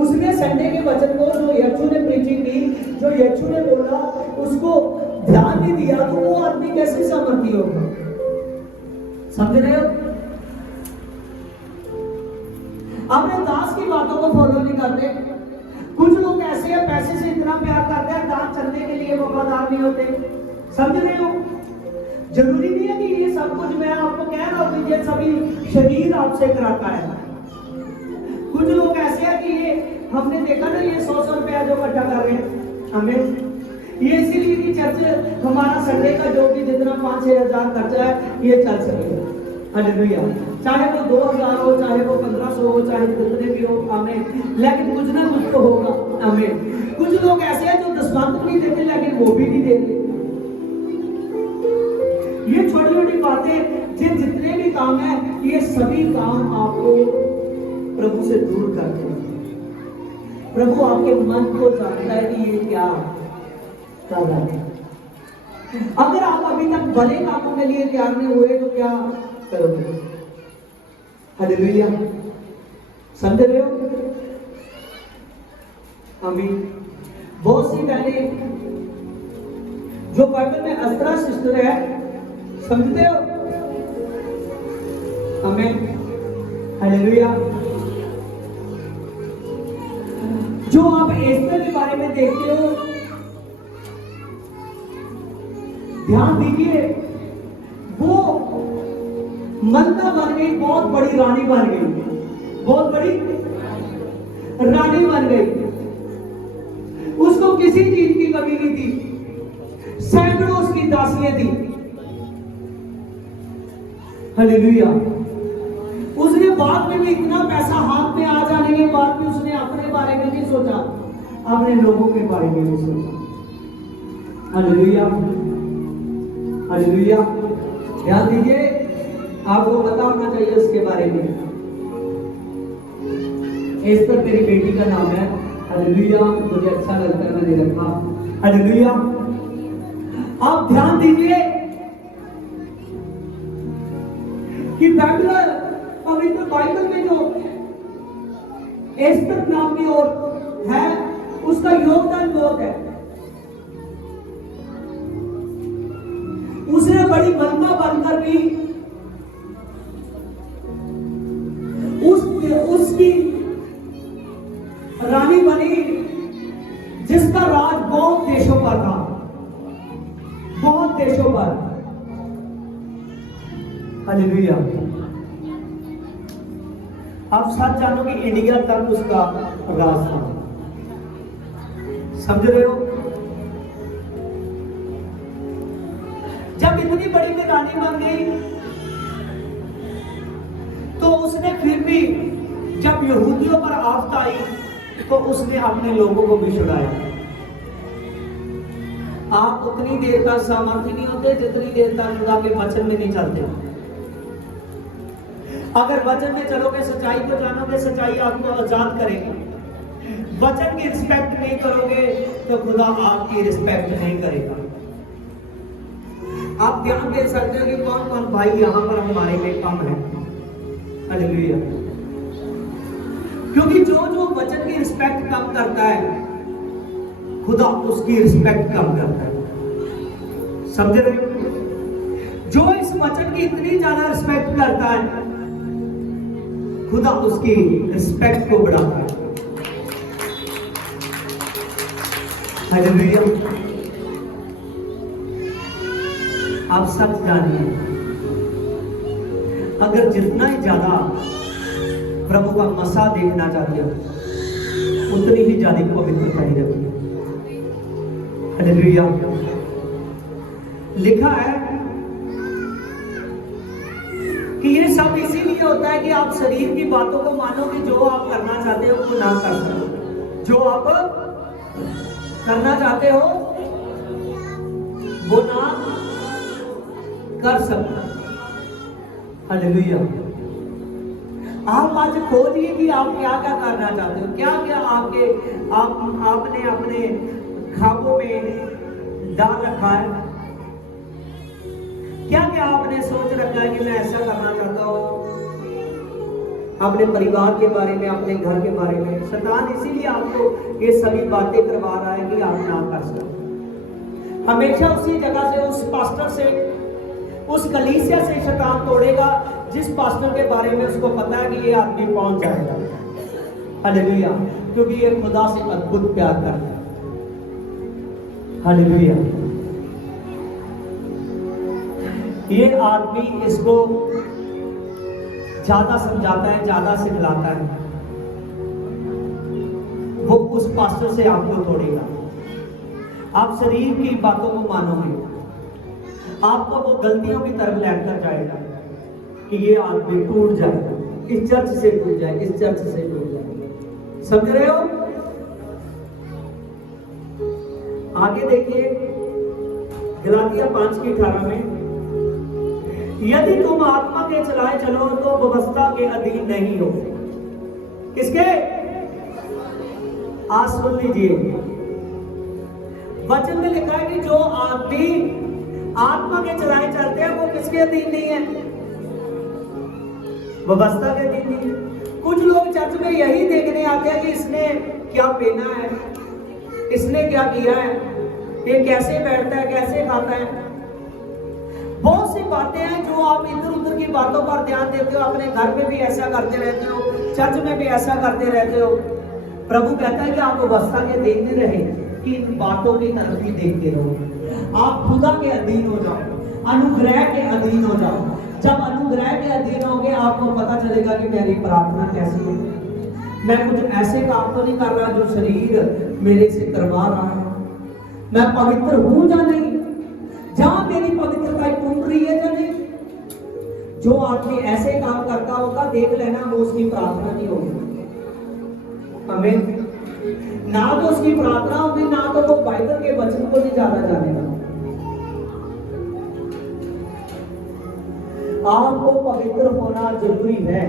उसने संडे के वचन को जो यीशु ने प्रीचिंग की, जो यीशु ने बोला उसको ध्यान नहीं दिया, तो वो आदमी कैसे सामर्थी होगा? समझ रहे हो? अपने दास की बातों को फॉलो नहीं करते। कुछ लोग ऐसे हैं, पैसे से इतना प्यार करते हैं, दास चलने के लिए वफादार नहीं होते। समझ रहे हो? जरूरी नहीं है कि ये सब कुछ मैं आपको कह रहा हूं, ये सभी शरीर आपसे कराता है। कुछ लोग ऐसे हैं कि ये हमने देखा ना, ये 100 रुपया जो इकट्ठा कर रहे हैं हमें, ये इसीलिए कि चर्च हमारा संडे का जो भी जितना 5-6 हजार खर्चा है ये चल सके। हालेलुया। चाहे वो 2000 हो, चाहे वो 1500 हो, चाहे जितने भी हो, आमीन। लेकिन कुछ ना कुछ तो होगा, आमीन। कुछ लोग ऐसे हैं जो दशमांश नहीं देते लेकिन वो भी नहीं देते। ये छोटी छोटी बातें, जितने भी काम है, ये सभी काम आपको प्रभु से दूर करते हैं। प्रभु आपके मन को जानता है कि ये क्या कर रहा है। अगर आप अभी तक भले कामों के लिए तैयार नहीं हुए तो क्या करोगे? हालेलुया, समझ रहे हो? आमीन। बहुत सी बहनें जो बाइबल में अस्त्रा सिस्टर है, समझते हो? आमीन, हालेलुया। जो आप एस्तर के बारे में देखते हो, ध्यान दीजिए, वो मल्का बन गई, बहुत बड़ी रानी बन गई, बहुत बड़ी रानी बन गई। उसको किसी चीज की कमी नहीं थी, सैकड़ों उसकी दासियां थी। हालेलुया। उसने बाद में भी इतना पैसा हाथ में आ जाने के बाद भी उसने अपने बारे में नहीं सोचा, अपने लोगों के बारे में नहीं सोचा। Hallelujah, hallelujah. ध्यान दीजिए, आपको पता होना चाहिए उसके बारे में। एस्तर मेरी बेटी का नाम है। हालेलुया, मुझे अच्छा लगता है, मैंने रखा। हालेलुया। आप ध्यान दीजिए कि बाइबल, पवित्र बाइबल में जो एस्तर नाम की और है, उसका योगदान बहुत है। उसने बड़ी मल्का बनकर भी उसकी रानी बनी, जिसका राज बहुत देशों पर था, बहुत देशों पर। हालेलुया। आप सच जानो कि इंडिया तक उसका राज था, समझ रहे हो? जब इतनी बड़ी में रानी बन गई, तो उसने फिर भी, जब यहूदियों पर आफत आई, तो उसने अपने लोगों को भी छुड़ाया। आप उतनी देर तक सामर्थ्य नहीं होते जितनी देर तक खुदा के वचन में नहीं चलते। अगर वचन में चलोगे, सच्चाई को जानोगे, सच्चाई आपको आजाद करेगी। वचन की रिस्पेक्ट नहीं करोगे तो खुदा आपकी रिस्पेक्ट नहीं करेगा। आप ध्यान दे सकते हो कि कौन कौन भाई यहां पर हमारे में कम है। हालेलुया। क्योंकि जो जो वचन की रिस्पेक्ट कम करता है, खुदा उसकी रिस्पेक्ट कम करता है। समझ रहे हो? जो इस वचन की इतनी ज्यादा रिस्पेक्ट करता है, खुदा उसकी रिस्पेक्ट को बढ़ाता है। हालेलुया। आप सच जानिए, अगर जितना ही ज्यादा प्रभु का मसा देखना चाहते हो, उतनी ही ज्यादा पवित्रता ही रखिए। हालेलुया। लिखा है कि ये सब इसीलिए होता है कि आप शरीर की बातों को मानो, कि जो आप करना चाहते हो वो ना कर सको। जो आप करना चाहते हो वो ना कर सको। हालेलुया। आप आज खोजिए कि आप क्या क्या करना चाहते हो, क्या क्या आपने अपने ख्वाबों में डाल रखा है, क्या क्या आपने सोच रखा है कि मैं ऐसा करना चाहता हूं। अपने परिवार के बारे में, अपने घर के बारे में। शैतान इसीलिए आपको ये सभी बातें करवा रहा है कि आप ना कर सकें। हमेशा उसी जगह से, उस पास्टर से, उस कलीसिया से शैतान तोड़ेगा जिस पास्टर के बारे में उसको पता है कि ये आदमी पहुंच जाएगा। हालेलुया। क्योंकि ये खुदा से अद्भुत प्यार करता है। हालेलुया। ये आदमी इसको ज्यादा समझाता है, ज्यादा सिखलाता है, वो उस पास्टर से आपको तोड़ेगा। आप शरीर की बातों को मानोगे, आपको वो गलतियों की तरफ लेकर जाएगा कि ये आदमी टूट जाए, इस चर्च से टूट जाए, इस चर्च से टूट जाए। समझ रहे हो? आगे देखिए गलातिया 5:18 में, यदि तुम आत्मा के चलाए चलो तो व्यवस्था के अधीन नहीं हो। किसके? आज सुन लीजिए, वचन में लिखा है कि जो आदमी आत्मा के चलाए चलते हैं वो किसके अधीन नहीं है? व्यवस्था के अधीन नहीं। कुछ लोग चर्च में यही देखने आते हैं कि इसने क्या पहना है, इसने क्या किया है, ये कैसे बैठता है, कैसे खाता है। बहुत सी बातें हैं जो आप इधर उधर की बातों पर ध्यान देते हो, अपने घर में भी ऐसा करते रहते हो, चर्च में भी ऐसा करते रहते हो। प्रभु कहता है कि आप व्यवस्था के अधीन नहीं रहे, कि इन बातों की तरफ ही देखते रहो। आप खुदा के अधीन हो जाओ, अनुग्रह के अधीन हो जाओ। जब अनुग्रह के अधीन होगे आपको पता चलेगा कि मेरी प्रार्थना कैसी है। मैं कुछ ऐसे काम तो नहीं कर रहा जो शरीर मेरे से करवा रहा है। मैं पवित्र हूं या नहीं, जहां मेरी पवित्रता टूट रही है या नहीं। जो आदमी ऐसे काम करता होगा देख लेना वो उसकी प्रार्थना नहीं होगी। हमें ना तो उसकी प्रार्थना होगी, ना तो वो बाइबल के वचन को भी ज्यादा जानेगा। आपको पवित्र होना जरूरी है।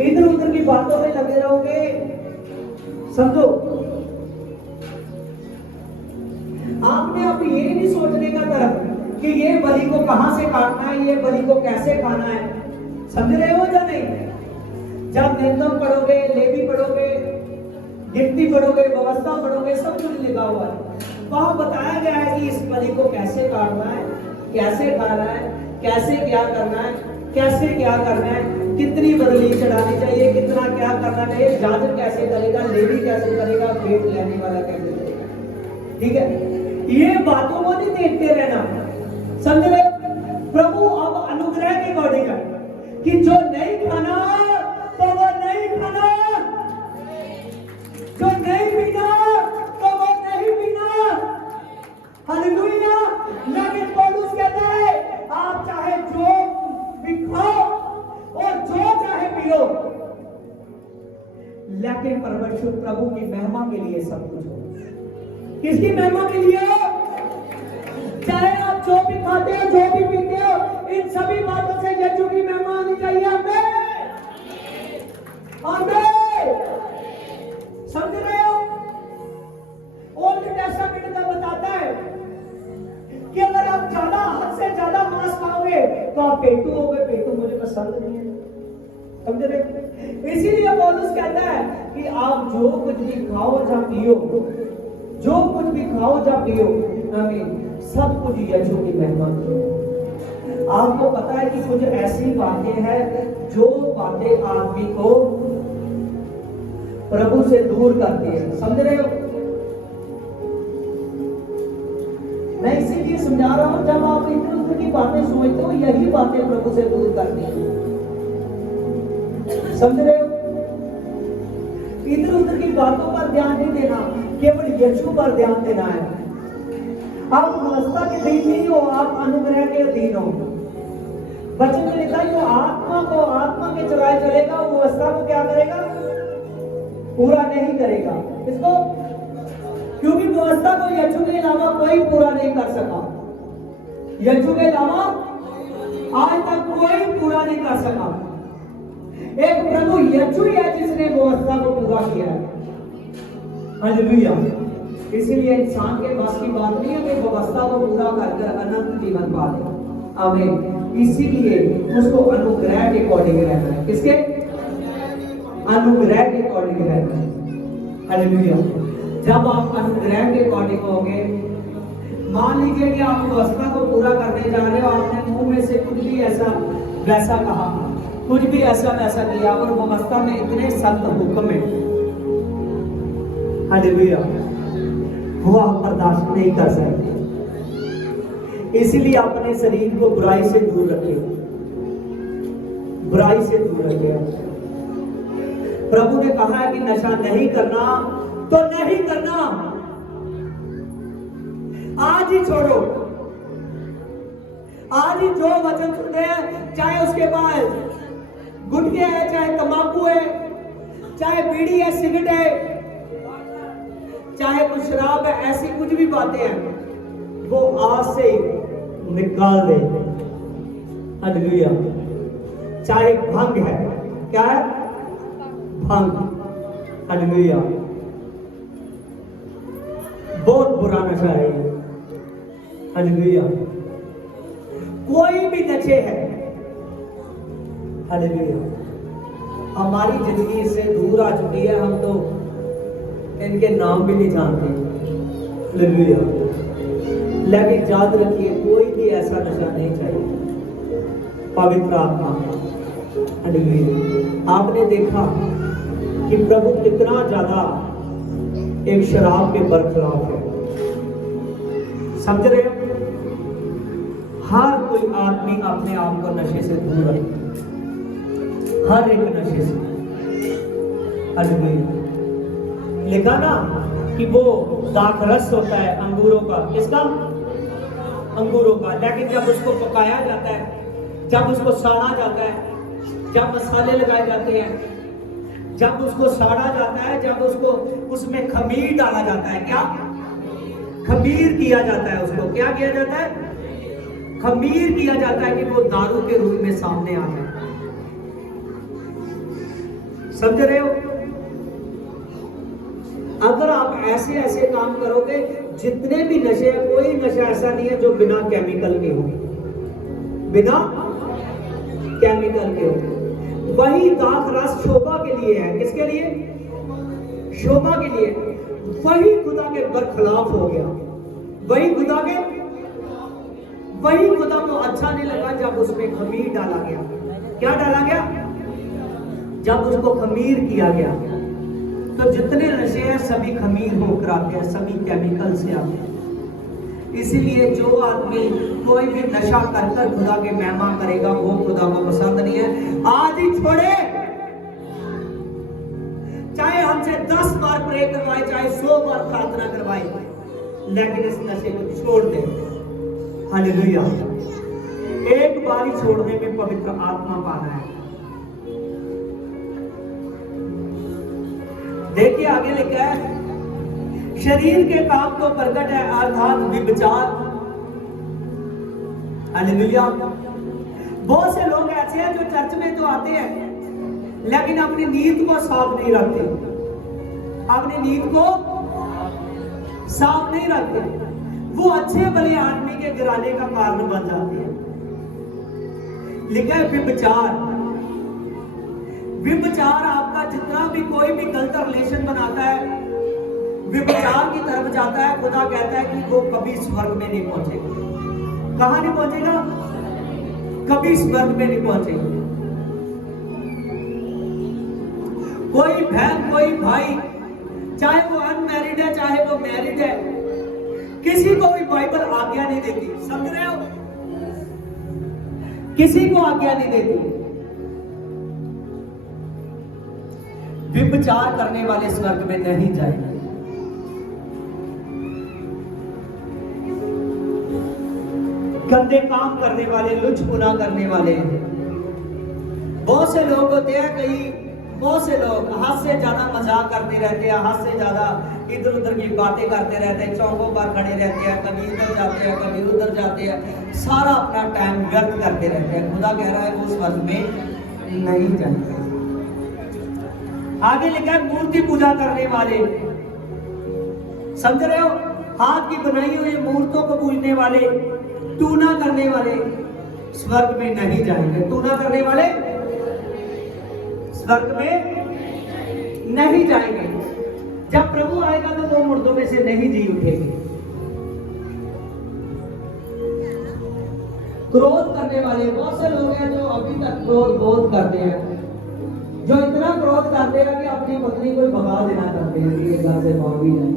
इधर उधर की बातों में लगे रहोगे, समझो आपने अब ये नहीं सोचने का तरफ कि ये बलि को कहां से काटना है, ये बलि को कैसे खाना है। समझ रहे हो या नहीं? जब निर्गम पढ़ोगे, लेवी पढ़ोगे, गिनती पढ़ोगे, व्यवस्था पढ़ोगे, सब कुछ लिखा हुआ है। वहां बताया गया है कि इस बलि को कैसे काटना है, कैसे खाना है, कैसे क्या करना है, कैसे क्या करना है, कितनी बदली चढ़ानी चाहिए, कितना क्या करना चाहिए, याजक कैसे करेगा, लेवी कैसे करेगा, भेंट लेने वाला कैसे करेगा। ठीक है, ये बातों को नहीं देखते रहना। समझ रहे? प्रभु अब अनुग्रह के अकॉर्डिंग है कि जो नहीं खाना तो वो नहीं खाना, जो नहीं पीना तो वो नहीं पीना। हालेलुया। लेकिन पौलुस कहता है आप चाहे जो भी खाओ और जो चाहे पियो, लेकिन परमेश्वर प्रभु की महिमा के लिए सब कुछ हो। किसकी महिमा के लिए? चाहे आप जो भी खाते हो, जो भी पीते हो, इन सभी बातों से यीशु की महिमा होनी चाहिए। आमीन, आमीन। समझ रहे हो? ओल्ड टेस्टामेंट में बताता है कि अगर आप ज्यादा हद से ज्यादा मांस खाओगे तो आप पेटू होगे। पेटू मुझे पसंद नहीं है। समझ रहे? इसीलिए पौलुस कहता है कि आप जो कुछ भी खाओ या पियो, जो कुछ भी खाओ या पियो, आमीन, सब कुछ यीशु की महिमा की। आपको पता है कि कुछ ऐसी बातें हैं जो बातें आदमी को प्रभु से दूर करती है। समझ रहे हो? मैं इसीलिए समझा रहा हूं, जब आप इधर उधर की बातें सोचते हो यही बातें प्रभु से दूर करती हैं। समझ रहे हो? इधर उधर की बातों पर ध्यान नहीं देना, केवल यीशु पर ध्यान देना है। आप व्यवस्था के अधीन नहीं हो, आप अनुग्रह के अधीन हो। वचन में लिखा है जो आत्मा को आत्मा के चलाए चलेगा वो व्यवस्था को क्या करेगा? पूरा नहीं करेगा। इसको क्योंकि व्यवस्था को यीशु के अलावा कोई पूरा नहीं कर सका। यीशु के अलावा आज तक कोई पूरा नहीं कर सका। एक प्रभु यीशु ही है जिसने व्यवस्था को पूरा किया है। हालेलुया। इसीलिए इंसान के बस की बात नहीं है कि व्यवस्था को पूरा कर अनंत जीवन पा ले। आमीन। इसीलिए उसको अनुग्रह के अकॉर्डिंग रहना है। किसके? अनुग्रह के अकॉर्डिंग रहना है। हालेलुया। जब आप अनुग्रह के अकॉर्डिंग होगे, मान लीजिए कि आप व्यवस्था को पूरा करने जा रहे हो, आपने मुंह में से कुछ भी ऐसा वैसा कहा, कुछ भी ऐसा वैसा किया, और व्यवस्था में इतने सख्त हुक्म है, हालेलुया, वो आप बर्दाश्त नहीं कर सकते। इसीलिए अपने शरीर को बुराई से दूर रखें, बुराई से दूर रखें। प्रभु ने कहा है कि नशा नहीं करना तो नहीं करना, आज ही छोड़ो। आज ही जो वचन सुन रहे हैं, चाहे उसके बाद गुटखे है, चाहे तंबाकू है, चाहे बीड़ी है, सिगरेट है, चाहे कुछ शराब है, ऐसी कुछ भी बातें हैं, वो आज से निकाल दे। हालेलुया। चाहे भंग है, क्या है? भंग। हालेलुया। बहुत बुरा नशा है। हालेलुया। कोई भी नशे है, हालेलुया। हमारी जिंदगी इससे दूर आ चुकी है, हम तो इनके नाम भी नहीं जानते। हालेलुया। लेकिन याद रखिए, कोई भी ऐसा नशा नहीं चाहिए पवित्र आत्मा का। हालेलुया। आपने देखा कि प्रभु कितना ज्यादा एक शराब के बरखलाफ है, समझ रहे हो? हर कोई आदमी अपने आप को नशे से दूर रखे, हर एक नशे से। हालेलुया। लिखा ना कि वो दाखरस होता है अंगूरों का, किसका? अंगूरों का। लेकिन जब उसको पकाया जाता है, जब उसको साड़ा जाता है, जब मसाले लगाए जाते हैं, जब उसको साड़ा जाता है, जब उसको उसमें खमीर डाला जाता है, क्या खमीर किया जाता है, उसको क्या किया जाता है? खमीर किया जाता है कि वो दारू के रूप में सामने आ जाए। समझ रहे हो? अगर आप ऐसे ऐसे काम करोगे, जितने भी नशे हैं, कोई नशा ऐसा नहीं है जो बिना केमिकल के हो, बिना केमिकल के हो। वही दाखरस शोभा के लिए है, किसके लिए? शोभा के लिए। वही खुदा के बरखलाफ हो गया, वही खुदा को अच्छा नहीं लगा जब उसमें खमीर डाला गया। क्या डाला गया? जब उसको खमीर किया गया। तो जितने नशे हैं सभी खमीर होकर आते हैं, सभी केमिकल से आते हैं। इसीलिए जो आदमी कोई भी नशा कर कर खुदा के महिमा करेगा, वो खुदा को पसंद नहीं है। आज ही छोड़े, चाहे हमसे 10 बार प्रे करवाए, चाहे 100 बार प्रार्थना करवाए, लेकिन इस नशे को छोड़ दे। हालेलुया। एक बार ही छोड़ने में पवित्र आत्मा पाना है। देखिए आगे लिखा है, शरीर के काम तो प्रकट है, अर्थात विचार। हालेलुया। बहुत से लोग ऐसे हैं जो चर्च में तो आते हैं लेकिन अपनी नीयत को साफ नहीं रखते, अपनी नीयत को साफ नहीं रखते। वो अच्छे भले आदमी के गिराने का कारण बन जाते हैं। लिखा है विचार। विचार आपका जितना भी कोई भी गलत रिलेशन बनाता है, विचार की तरफ जाता है। खुदा कहता है कि वो कभी स्वर्ग में नहीं पहुंचेगा। कहां नहीं पहुंचेगा? कभी स्वर्ग में नहीं पहुंचेगा। कोई बहन, कोई भाई, चाहे वो अनमैरिड है चाहे वो मैरिड है, किसी को भी बाइबल आज्ञा नहीं देती। समझ रहे हो? किसी को आज्ञा नहीं देती। विचार करने वाले स्वर्ग में नहीं जाएंगे। गंदे काम करने वाले, लुचपुना करने वाले, बहुत से लोग होते हैं। कई बहुत से लोग हद से ज्यादा मजाक करते रहते हैं, हद से ज्यादा इधर उधर की बातें करते रहते हैं, चौकों पर खड़े रहते हैं, कभी इधर जाते हैं कभी उधर जाते हैं, सारा अपना टाइम व्यर्थ करते रहते हैं। खुदा कह रहा है वो स्वर्ग में नहीं जाएंगे। आगे लिखा है मूर्ति पूजा करने वाले। समझ रहे हो? हाथ की बनाई हुई मूर्तों को पूजने वाले, टूना करने वाले स्वर्ग में नहीं जाएंगे। टूना करने वाले स्वर्ग में नहीं जाएंगे। जब प्रभु आएगा तो वो मुर्दों में से नहीं जी उठेंगे। क्रोध करने वाले, बहुत से लोग हैं जो अभी तक क्रोध बहुत करते हैं, जो इतना क्रोध करते हैं कि अपनी पत्नी को भगा देना चाहते हैं कि घर से भाग भी जाए।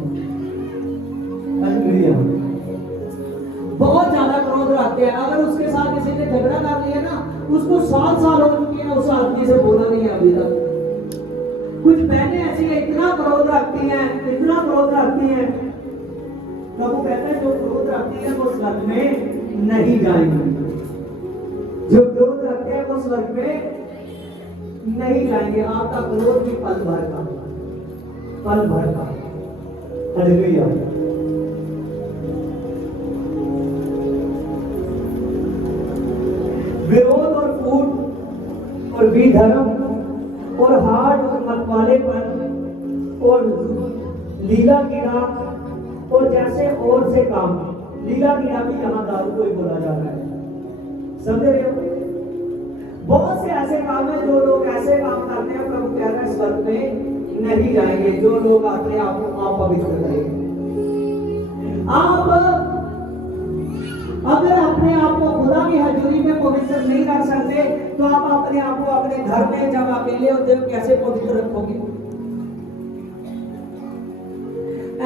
बहुत ज्यादा क्रोध रखते हैं। अगर उसके साथ किसी ने झगड़ा कर लिया ना, उसको 7 साल हो चुके हैं, उस आदमी से बोला नहीं अभी तक। कुछ बहनें ऐसी हैं, इतना क्रोध रखती हैं, इतना क्रोध रखती हैं। प्रभु कहते हैं जो क्रोध रखती है वो स्वर्ग में नहीं जाएंगे। जो क्रोध रखते हैं वो स्वर्ग में नहीं जाएंगे। आपका क्रोध भी पल भर का, पल भर का। हालेलुया। विरोध और फूट और विधर्म और हाट और मतवालेपन और लीला कीड़ा और जैसे और से काम। लीला कीड़ा भी यहाँ दारू को ही बोला जा रहा है। समझ रहे हो? बहुत से ऐसे काम है जो लोग ऐसे काम करते हैं, प्रभु कह रहे हैं स्वर्ग में नहीं जाएंगे, जो लोग अपने आप को अपवित्र करेंगे। आप अगर अपने आप को खुदा की हजूरी में पवित्र नहीं कर सकते तो आप अपने आप को अपने घर में जब अकेले होते हो कैसे पवित्र रखोगे?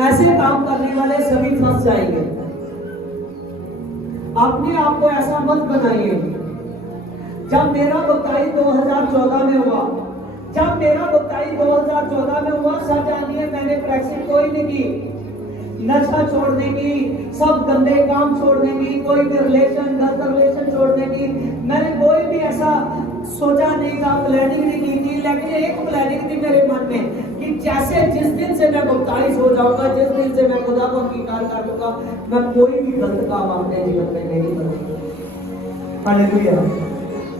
ऐसे काम करने वाले सभी फंस जाएंगे। अपने आप को ऐसा मत बनाइए। जब मेरा बपतिस्मा 2014 में हुआ, जब मेरा बपतिस्मा 2014 में हुआ, सच जानिए मैंने प्रैक्टिस कोई नहीं की, नशा छोड़ने की, सब गंदे काम छोड़ने की, कोई भी रिलेशन, गलत रिलेशन छोड़ने की मैंने कोई भी ऐसा सोचा नहीं था, प्लानिंग नहीं की थी। लेकिन एक प्लानिंग थी मेरे मन में कि जैसे जिस दिन से मैं बपतिस्मा हो जाऊंगा, जिस दिन से मैं खुदा को अंगीकार कर लूंगा, मैं कोई भी गलत काम अपने जीवन में नहीं करूंगा। हालेलुया।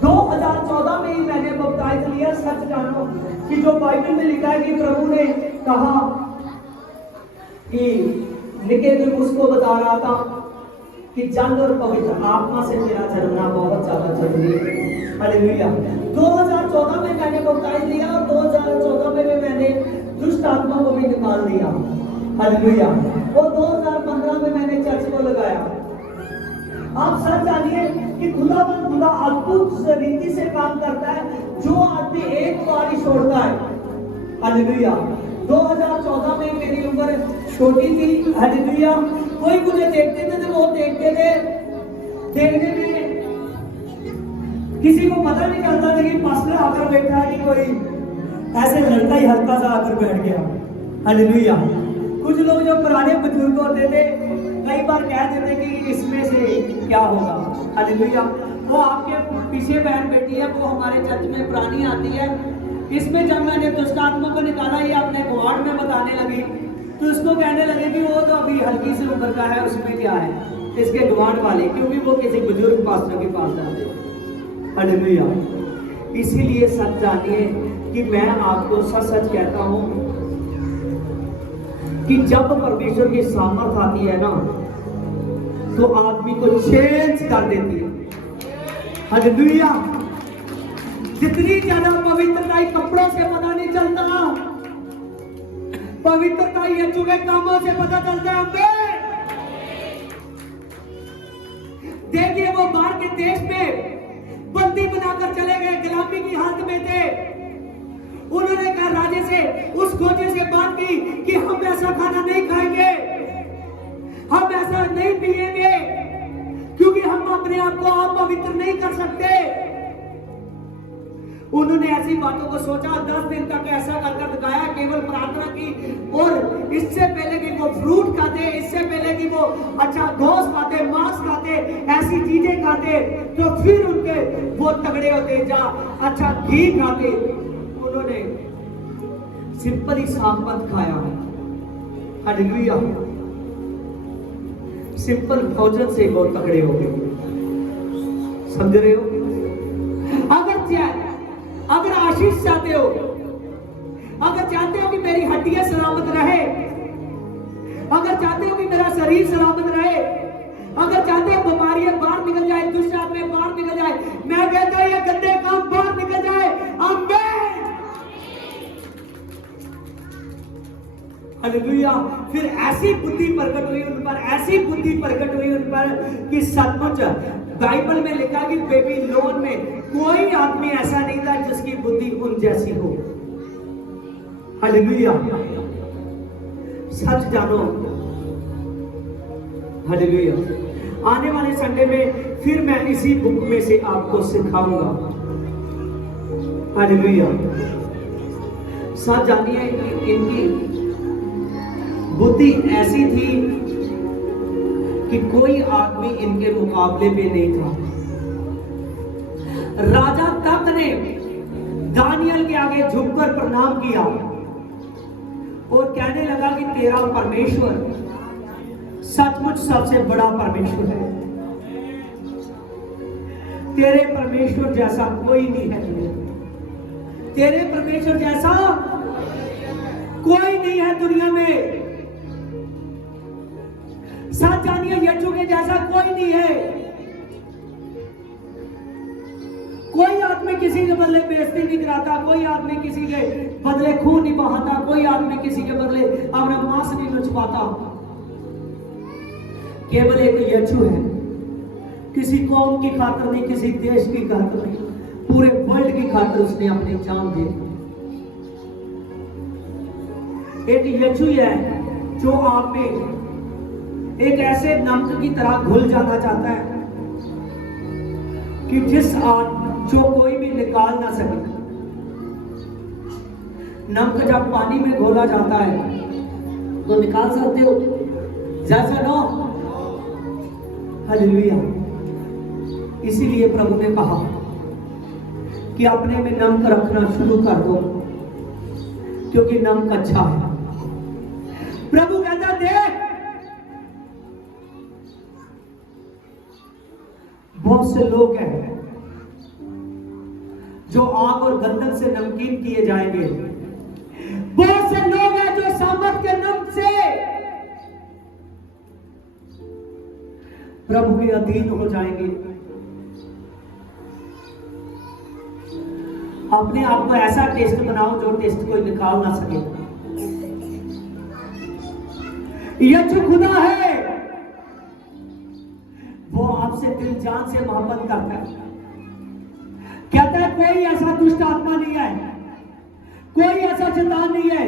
2014 में ही मैंने बपतिस्मा लिया। सच जानो कि जो बाइबल में लिखा है कि प्रभु ने कहा कि निकोदेमुस को बता रहा था कि जन और पवित्र आत्मा से तेरा जन्मना बहुत ज्यादा जरूरी है। हालेलुया। 2014 में मैंने बपतिस्मा लिया और 2014 में भी मैंने दुष्ट आत्मा को भी निकाल दिया। हालेलुया। और 2015 में मैंने चर्च को लगाया। आप सच जानिए कि खुदा अद्भुत रीति से काम करता है। जो आदमी एक बार ही छोड़ता है, हालेलुया। 2014 में मेरी उम्र छोटी थी, हालेलुया। कोई मुझे देखते थे तो वो देखते थे, देखने में किसी को पता नहीं चलता था कि पास्टर आकर बैठा है कि कोई ऐसे लड़का ही हल्का सा आकर बैठ गया। हालेलुया। कुछ लोग जो पुराने बुजुर्ग होते थे कई बार कह देते कि इसमें से क्या होगा। हालेलुया। वो आपके पीछे बहन बेटी है, वो हमारे चर्च में पुरानी आती है। इसमें जब मैंने दुष्ट आत्मा को निकाला, ये अपने वार्ड में बताने लगी तो उसको कहने लगे कि वो तो अभी हल्की सी उम्र का है, उसमें क्या है, इसके गुआंढ वाले, क्योंकि वो किसी बुजुर्ग पास्टर के पास जाते। हालेलुया। इसीलिए सच जानिए कि मैं आपको सच सच कहता हूं कि जब परमेश्वर की सामर्थ आती है ना तो आदमी को चेंज कर देती है। हालेलुया। जितनी ज्यादा पवित्रता कपड़ों से पता नहीं चलता, पवित्रता यीशु के कामों से पता चलता है। देखिए वो बाहर के देश में बंदी बनाकर चले गए, गुलामी की हालत में थे। उन्होंने कहा राजे से, उस खोजे से बात की कि हम ऐसा खाना नहीं खाएंगे, हम ऐसा नहीं पिएंगे, क्योंकि हम अपने आप को अपवित्र नहीं कर सकते। उन्होंने ऐसी बातों को सोचा, 10 दिन तक ऐसा कर दिखाया, केवल प्रार्थना की। और इससे पहले कि वो फ्रूट खाते, इससे पहले कि वो अच्छा गोश्त खाते, मांस खाते, ऐसी चीजें खाते, तो फिर उनके वो तगड़े होते, जा अच्छा घी खाते। उन्होंने सिंपल ही सांपत खाया। हालेलुया। सिंपल भोजन से बहुत तगड़े हो गए। समझ रहे हो? अगर आशीष चाहते हो, अगर चाहते हो कि मेरी हड्डियां सलामत रहे, अगर चाहते हो कि मेरा शरीर सलामत रहे, अगर चाहते हो बीमारियां बाहर निकल जाए, दुष्ट आत्माएं बाहर निकल जाए, मैं कहता हूं ये गंदे काम बाहर निकल जाए। आमीन। हालेलुया। फिर ऐसी बुद्धि प्रकट हुई उन पर, ऐसी बुद्धि प्रकट हुई उन पर कि सचमुच बाइबल में लिखा कि बेबीलोन में कोई आदमी ऐसा नहीं था जिसकी बुद्धि उन जैसी हो। हालेलुया। सच जानो। हालेलुया। आने वाले संडे में फिर मैं इसी बुक में से आपको सिखाऊंगा। हालेलुया। सच जानिए इनकी बुद्धि ऐसी थी कि कोई आदमी इनके मुकाबले में नहीं था। राजा तक ने दानियल के आगे झुककर प्रणाम किया और कहने लगा कि तेरा परमेश्वर सचमुच सबसे बड़ा परमेश्वर है, तेरे परमेश्वर जैसा कोई नहीं है, तेरे परमेश्वर जैसा कोई नहीं है दुनिया में। सच जानिए यीशु के जैसा कोई नहीं है, कोई आदमी किसी के बदले बेइज्जती नहीं कराता, कोई आदमी किसी के बदले खून नहीं बहाता, कोई आदमी किसी के बदले अपना मांस नहीं नुचवाता। केवल एक यीशु है, किसी कौम की खातिर नहीं, किसी देश की खातिर नहीं, पूरे वर्ल्ड की खातिर उसने अपनी जान दे दी। एक यीशु है जो आप में एक ऐसे नमक की तरह घुल जाना चाहता है कि जो कोई भी निकाल ना सके। नमक जब पानी में घोला जाता है तो निकाल सकते हो, जैसा नो। हालेलुया। इसीलिए प्रभु ने कहा कि अपने में नमक रखना शुरू कर दो, क्योंकि नमक अच्छा है। प्रभु कहता देख, बहुत से लोग हैं जो आग और गंधक से नमकीन किए जाएंगे, बहुत से लोग हैं जो सामर्थ के नमक से प्रभु के अधीन हो जाएंगे। अपने आप को ऐसा टेस्ट बनाओ जो टेस्ट कोई निकाल ना सके। यीशु खुदा है, वो आपसे दिल जान से मोहब्बत करता है। कहता है कोई ऐसा दुष्ट आत्मा नहीं है, कोई ऐसा शैतान नहीं है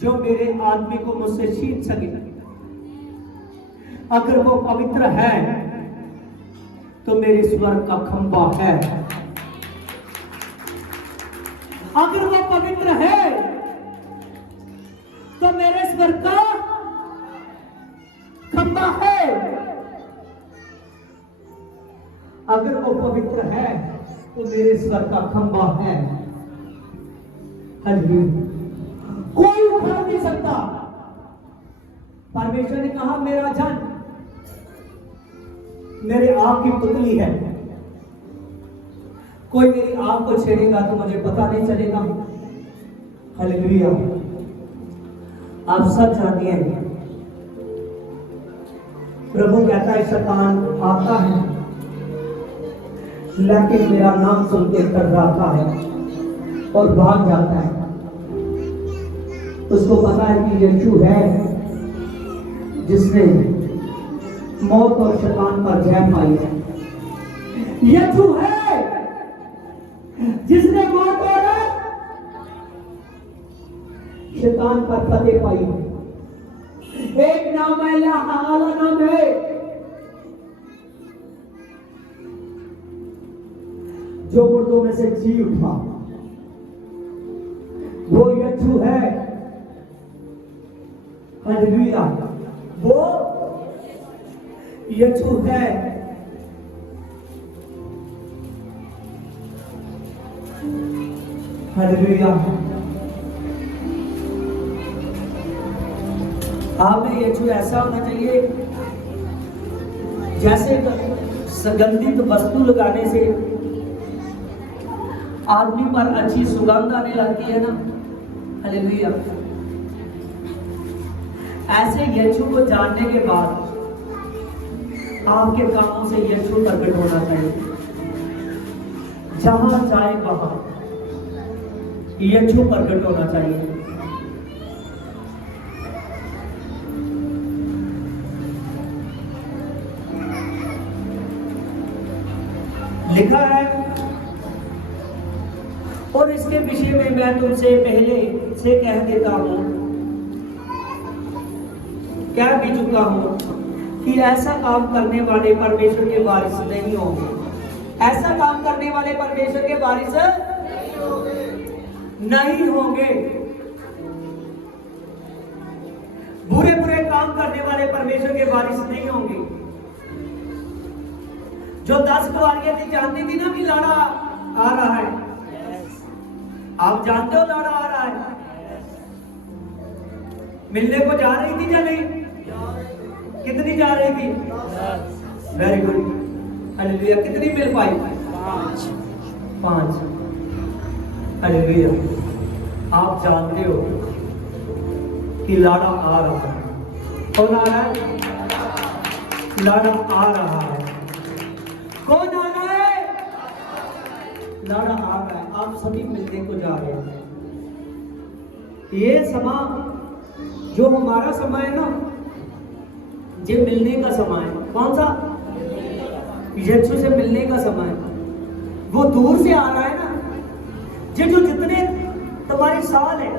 जो मेरे आदमी को मुझसे छीन सके। अगर वो पवित्र है तो मेरे स्वर्ग का खंभा है। अगर वो पवित्र है तो मेरे स्वर्ग का खंभा है। अगर वो पवित्र है तो मेरे स्वर्ग का खंभा है। कोई उखाड़ नहीं सकता। परमेश्वर ने कहा मेरा जन मेरे आग की पुतली है, कोई मेरी आग को छेड़ेगा तो मुझे पता नहीं चलेगा। हालेलुया। आप सब जानते हैं प्रभु कहता है शैतान आता है लेकिन मेरा नाम सुन के कतराता है और भाग जाता है। उसको पता है कि यीशु है जिसने मौत और शैतान पर जय पाई है। यीशु है जिसने मौत और शैतान पर फतेह पाई है। एक नाम है, आला नाम है, जो मुर्दों में से जी उठा, वो यीशु है। हालेलुया। वो यीशु है। हालेलुया। आप में यीशु ऐसा होना चाहिए जैसे सुगंधित वस्तु लगाने से आदमी पर अच्छी सुगंध आने लगती है ना। हालेलुया। ऐसे यीशु को जानने के बाद आपके कामों से यीशु प्रकट होना चाहिए। जहां जाए वहां यीशु प्रकट होना चाहिए। लिखा है, और इसके विषय में मैं तुमसे पहले से कह देता हूं, कह भी चुका हूं कि ऐसा काम करने वाले परमेश्वर के वारिस नहीं होंगे। ऐसा काम करने वाले परमेश्वर के वारिस नहीं होंगे। बुरे बुरे काम करने वाले परमेश्वर के वारिस नहीं होंगे। जो 10 कुंवारियां थी जानती थी ना कि लाड़ा आ रहा है। आप जानते हो लाड़ा आ रहा है। मिलने को जा रही थी या नहीं? कितनी जा रही थी? Very good. हालेलुया। कितनी मिल पाई? 5। हालेलुया। आप जानते हो कि लाड़ा आ रहा है। कौन आ रहा है? लाड़ा आ रहा है। कौन आ रहा है? लाड़ा आ रहा है, आप सभी मिलने को जा रहे हैं। ये समा जो हमारा समय है ना, ये मिलने का समय है। कौन सा? यीशु से मिलने का समय। वो दूर से आ रहा है ना, ये जो जितने तुम्हारे साल है,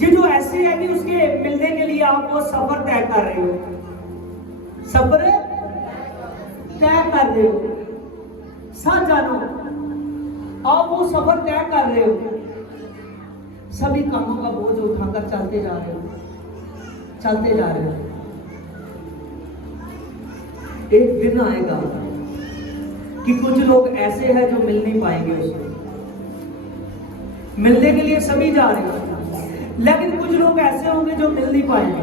ये जो ऐसे है कि उसके मिलने के लिए आप वो सफर तय कर रहे हो, सफर तय कर रहे हो। सच जानो, आप वो सफर तय कर रहे हो, सभी कामों का बोझ उठाकर चलते जा रहे हो, चलते जा रहे हो। एक दिन आएगा कि कुछ लोग ऐसे हैं जो मिल नहीं पाएंगे उससे। मिलने के लिए सभी जा रहे हैं, लेकिन कुछ लोग ऐसे होंगे जो मिल नहीं पाएंगे,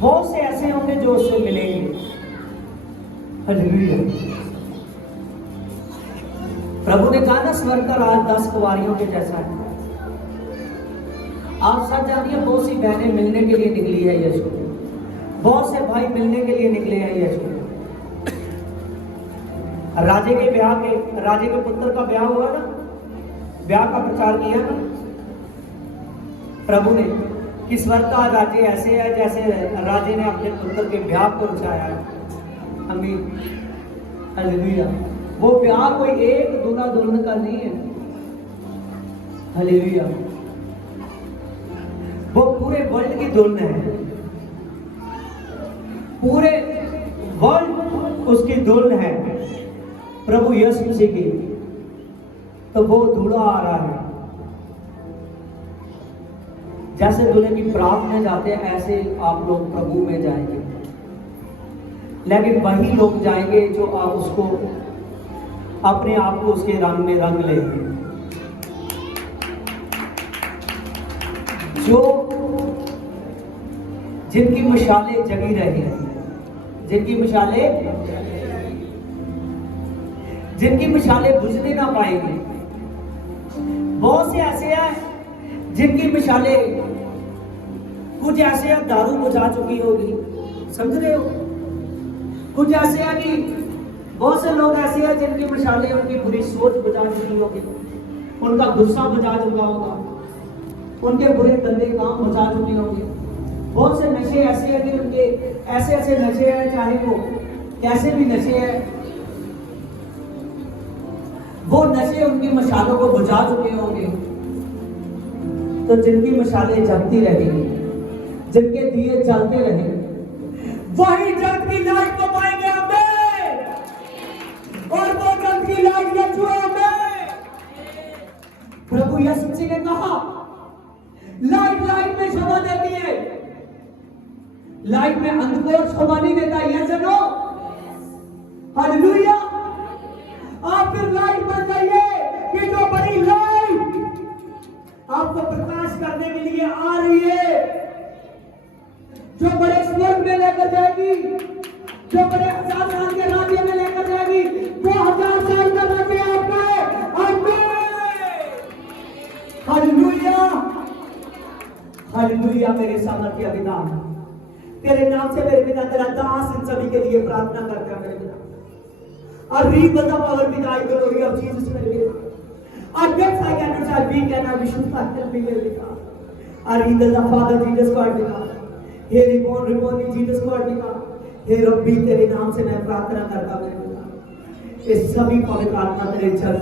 बहुत से ऐसे होंगे जो उससे मिलेंगे। हालेलुया। प्रभु ने कहा ना, स्वर्ग का राज 10 कुंवारियों के जैसा है। आप सब जानिए, बहुत सी बहनें मिलने के लिए निकली है यीशु, बहुत से भाई मिलने के लिए निकले हैं यीशु। राजे के ब्याह के, राजे के पुत्र का ब्याह हुआ ना, ब्याह का प्रचार किया ना प्रभु ने कि स्वर्ग का राज्य ऐसे है जैसे राजे ने अपने पुत्र के ब्याह को रचाया है। आमीन, हालेलुया। वो ब्याह कोई एक दूल्हा दुल्हन का नहीं है। हालेलुया। वो पूरे वर्ल्ड की दुल्हन है, पूरे वर्ल्ड उसकी दुल्हन है, प्रभु यीशु मसीह की। तो वो दूल्हा आ रहा है। जैसे दूल्हे की बारात में जाते हैं, ऐसे आप लोग प्रभु में जाएंगे, लेकिन वही लोग जाएंगे जो आप उसको अपने आप को उसके रंग में रंग लेंगे, जो जिनकी मशालें जगी रही हैं, जिनकी मशालें बुझने ना पाएंगे। बहुत से ऐसे हैं जिनकी मशालें, कुछ ऐसे हैं दारू बुझा चुकी होगी, समझ रहे हो? कुछ ऐसे हैं कि बहुत से लोग ऐसे हैं जिनकी मशालें उनकी बुरी सोच बुझा चुकी होगी, उनका गुस्सा बुझा चुका होगा, उनके बुरे गंदे काम बुझा चुके होंगे। बहुत से नशे ऐसे हैं कि उनके ऐसे ऐसे नशे हैं, चाहे वो कैसे भी नशे हैं, वो नशे उनकी मशालों को बुझा चुके होंगे। तो जिनकी मशालें जलती रहेंगी, जिनके दिए जलते रहेंगे, वही जग की लाइट को पाएंगे हमें, और वो जग की लाइट यीशु है हमें। प्रभु यीशु मसीह ने कहा, लाइट लाइट में शोभा देती है, लाइट में अंधकार शोभा नहीं देता। ये सुनो, हालेलुया। आप फिर लाइट बन जाइए कि जो बड़ी लाइट आपको प्रकाश करने के लिए आ रही है, जो बड़े स्वर्ग में लेकर जाएगी, जो बड़े 1000 साल के राज्य में लेकर जाएगी, 2000 साल का राज्य आपका। Hallelujah, hallelujah. मेरे सामर्थ्य पिता, तेरे नाम से मेरे पिता, तेरा दास इन सभी के लिए प्रार्थना करता है मेरे पिता। और read the power with glory of Jesus मेरे पिता। और gates I can not be can I wish help me मेरे पिता। और read the father Jesus God पिता, हे रिबॉर्न जीसस गॉड पिता, हे रब्बी तेरे नाम से मैं प्रार्थना करता मेरे पिता। ये सभी पवित्र आत्मा तेरे जग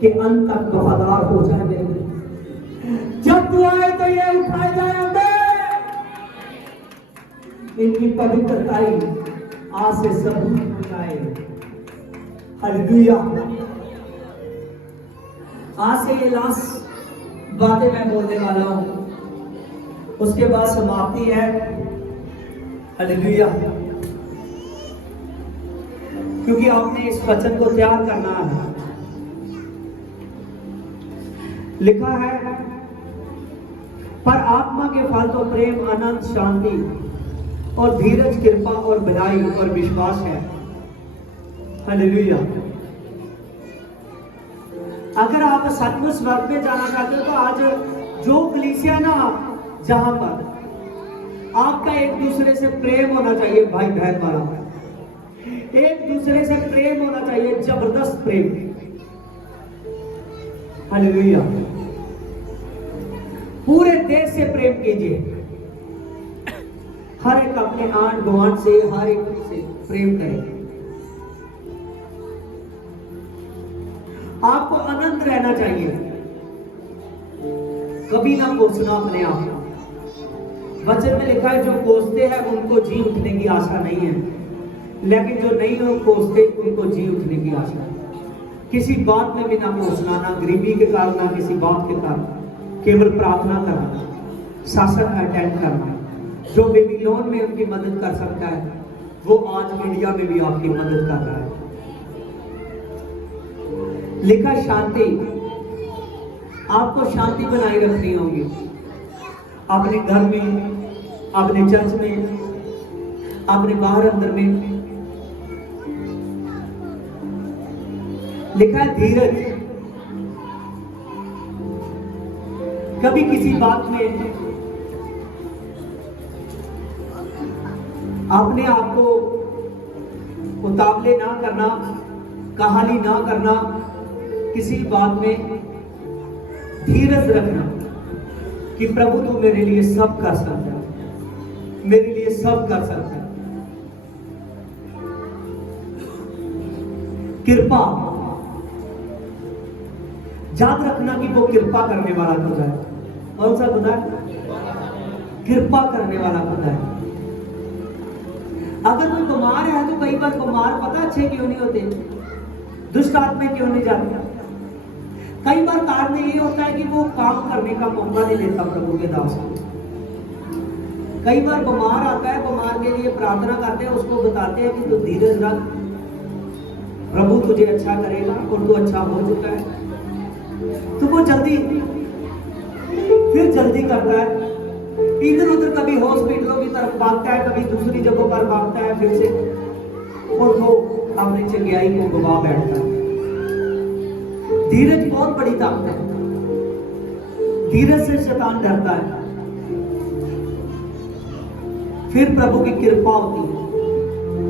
के अंत तक वफादार हो जाए मेरे पिता। जब तू आए तो ये उठाए जाए हमें, इनकी पवित्रताई आज से सब हो जाए। हालेलुया। आज से ये लास्ट बातें मैं बोलने वाला हूं, उसके बाद समाप्ति है। हालेलुया। क्योंकि आपने इस वचन को तैयार करना है। लिखा है, पर आत्मा के फल तो प्रेम, आनंद, शांति और धीरज, कृपा और भलाई और विश्वास है। हालेलुया। अगर आप सचमुच स्वर्ग में जाना चाहते हो तो आज जो कलीसिया ना, जहां पर आपका एक दूसरे से प्रेम होना चाहिए, भाई बहन वाला, एक दूसरे से प्रेम होना चाहिए, जबरदस्त प्रेम। हालेलुया। पूरे देश से प्रेम कीजिए, हर एक अपने आंट गुआंट से, हर एक से प्रेम करें। आपको आनंद रहना चाहिए, कभी ना कोसना अपने आप को। वचन में लिखा है जो कोसते हैं उनको जी उठने की आशा नहीं है, लेकिन जो नहीं लोग कोसते उनको जी उठने की आशा है। किसी बात में भी ना कोसना, ना गरीबी के कारण, ना किसी बात के कारण, केवल प्रार्थना करना, शासन अटेंड करना। जो बेबीलोन में उनकी मदद कर सकता है वो आज इंडिया में भी आपकी मदद कर रहा है। लिखा शांति, आपको शांति बनाए रखनी होगी अपने घर में, अपने चर्च में, अपने बाहर अंदर में। लिखा है धीरज, कभी किसी बात में अपने आप को उतावले ना करना, कहाली ना करना, किसी बात में धीरज रखना कि प्रभु तू मेरे लिए सब कर सकता है, मेरे लिए सब कर सकता है। कृपा, याद रखना कि वो कृपा करने वाला खुदा है। कौन सा खुदा है? कृपा करने वाला खुदा है। अगर कोई बीमार है तो कई बार बीमार पता अच्छे क्यों नहीं होते, दुष्ट आत्मा क्यों नहीं जाती? कई बार कारण ये होता है कि वो काम करने का मौका नहीं देता प्रभु के दास को। कई बार बीमार आता है, बीमार के लिए प्रार्थना करते हैं, उसको बताते हैं कि तू धीरज रख, प्रभु तुझे अच्छा करेगा और तू अच्छा हो चुका है। तो वो जल्दी करता है, इधर उधर कभी हॉस्पिटलों की तरफ भागता है, कभी दूसरी जगहों पर भागता है फिर से, और वो अपनी चंगाई को गवा बैठता है। धीरज बहुत बड़ी ताकत है, धीरज से शैतान डरता है। फिर प्रभु की कृपा होती है,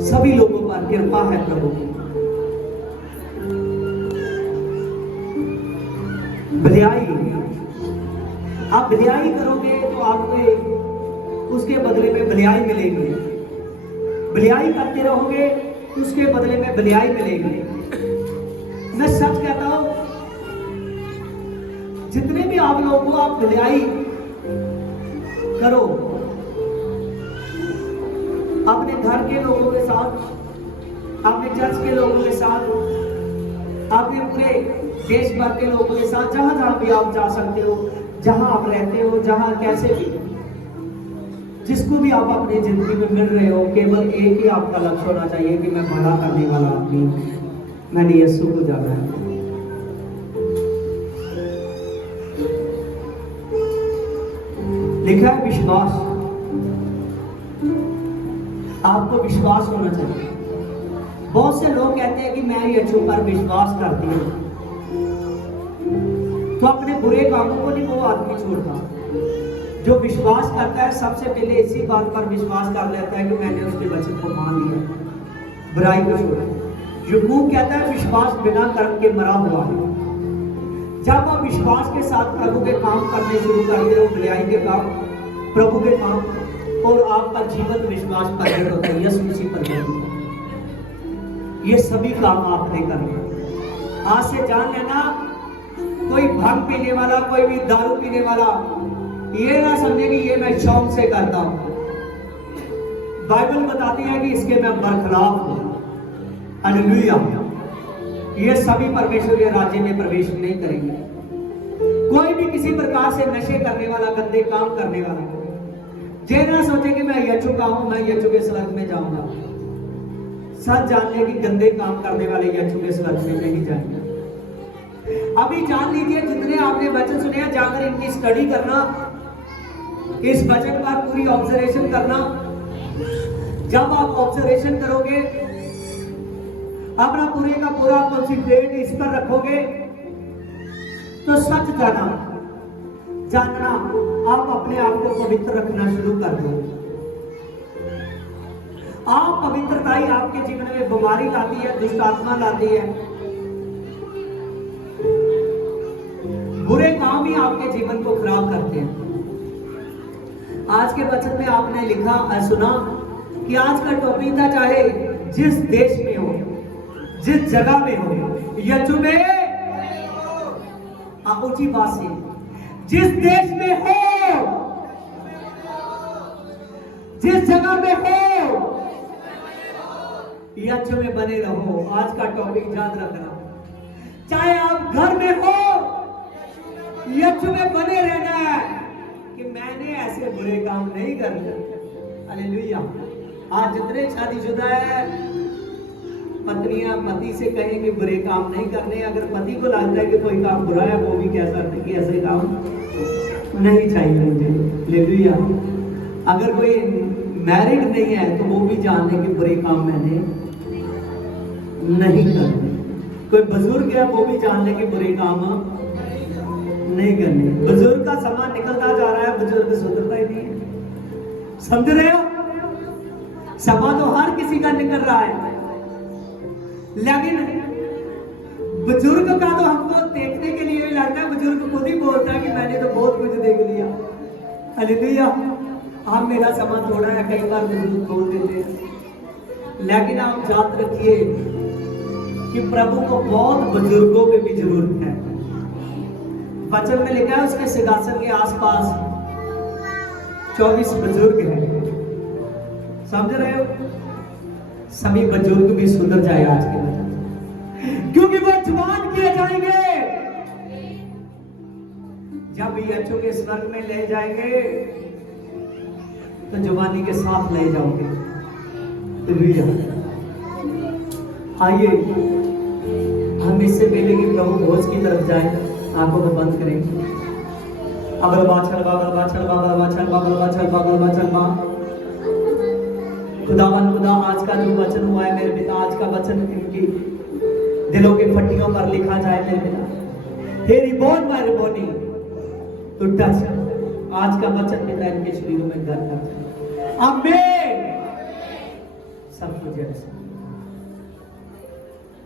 सभी लोगों पर कृपा है प्रभु की। भलाई, आप भलाई करोगे तो आपको उसके बदले में भलाई मिलेगी। भलाई करते रहोगे उसके बदले में भलाई मिलेगी। मैं सच कहता हूं, जितने भी आप लोग हो, आप भलाई करो अपने घर के लोगों के साथ, अपने चर्च के लोगों के साथ, अपने पूरे देश भर के लोगों के साथ, जहां जहां भी आप जा सकते हो, जहां आप रहते हो, जहां कैसे भी, जिसको भी आप अपनी जिंदगी में मिल रहे हो, केवल एक ही आपका लक्ष्य होना चाहिए कि मैं भला करने वाला आदमी हूं, मैंने यीशु को जाना है। लिखा है विश्वास, आपको विश्वास होना चाहिए। बहुत से लोग कहते हैं कि मैं यीशु पर विश्वास करती हूं, तो अपने बुरे कामों को नहीं वो आदमी छोड़ता। जो विश्वास करता है सबसे पहले इसी बात पर विश्वास कर लेता है कि मैंने उसके वचन को मान लिया, बुराई को छोड़ा। याकूब कहता है विश्वास बिना कर्म के मरा हुआ है। जब आप विश्वास के साथ प्रभु के काम करने शुरू करते हो, भलाई के काम, प्रभु के काम, और आपका जीवन विश्वास पर होता है, यीशु मसीह पर। ये सभी काम आपने करने। आज से जान लेना, कोई भांग पीने वाला, कोई भी दारू पीने वाला ये ना समझे कि ये मैं शौक से करता हूं। बाइबल बताती है कि इसके मैं बरखलाफ हूं। हालेलुया। ये सभी परमेश्वर के राज्य में प्रवेश नहीं करेंगे। कोई भी किसी प्रकार से नशे करने वाला, गंदे काम करने वाला, जे ना सोचे कि मैं यीशु का हूं, मैं यीशु के स्वर्ग में जाऊंगा। सच जान ले कि गंदे काम करने वाले यीशु के स्वर्ग में नहीं जाएंगे। अभी जान लीजिए, जितने आपने वचन सुने हैं, जाकर इनकी स्टडी करना, इस वचन पर पूरी ऑब्जर्वेशन करना। जब आप ऑब्जर्वेशन करोगे, अपना पूरे का पूरा कॉन्सेंट्रेट इस पर रखोगे, तो सच जानना आप अपने आप को पवित्र रखना शुरू कर दो। आप पवित्रता ही आपके जीवन में बीमारी लाती है, दुष्ट आत्मा लाती है, बुरे काम ही आपके जीवन को खराब करते हैं। आज के वचन में आपने लिखा सुना कि आज का टॉपिक था, चाहे जिस देश में हो, जिस जगह में हो, यीशु में ऊंची बात से, जिस देश में हो, जिस जगह में हो, यीशु में बने रहो। आज का टॉपिक याद रखना, चाहे आप घर में हो, यीशु में बने रहना है कि मैंने ऐसे बुरे काम नहीं करने। हालेलुया। आज जितने शादीशुदा है, पत्नियां पति से कहें कि बुरे काम नहीं करने। अगर पति को लगता है कि कोई काम बुरा है, वो भी कह सकते कि ऐसे काम नहीं चाहिए मुझे। हालेलुया। अगर कोई मैरिड नहीं है तो वो भी जान ले कि बुरे काम मैंने नहीं करने। कोई बुजुर्ग है वो भी जान ले कि बुरे काम नहीं करने। बुजुर्ग का समय निकलता जा रहा है, बुजुर्ग सुधरता ही नहीं है। समझ रहे हो? समय तो हर किसी का निकल रहा है, लेकिन बुजुर्ग का तो हमको देखने के लिए लगता है, बुजुर्ग खुद ही बोलता है कि मैंने तो बहुत कुछ देख लिया। हालेलुया। आप मेरा समय थोड़ा है, कई बार बुजुर्ग बोल देते हैं, लेकिन आप याद रखिए कि प्रभु को बहुत बुजुर्गों की भी जरूरत है। वचन में लिखा है उसके सिंहासन के आसपास 24 बुजुर्ग हैं। समझ रहे हो? सभी बुजुर्ग भी सुधर जाए आज के दिन, क्योंकि वो जवान किए जाएंगे। जब यीशु के स्वर्ग में ले जाएंगे तो जवानी के साथ ले जाओगे। आइए हम इससे पहले कि प्रभु भोज की तरफ जाए, आंखों को बंद करेंगे। अगल बाछल बागल बाछल बागल बाछल बागल बाछल बागल बाछल बा। खुदावन खुदा, आज का जो वचन हुआ है मेरे पिता, आज का वचन इनकी दिलों के फट्टियों पर लिखा जाए मेरे पिता। तेरी बहुत मेहरबानी तो टच आज का वचन पिता इनके शरीरों में घर कर। आमीन। सब कुछ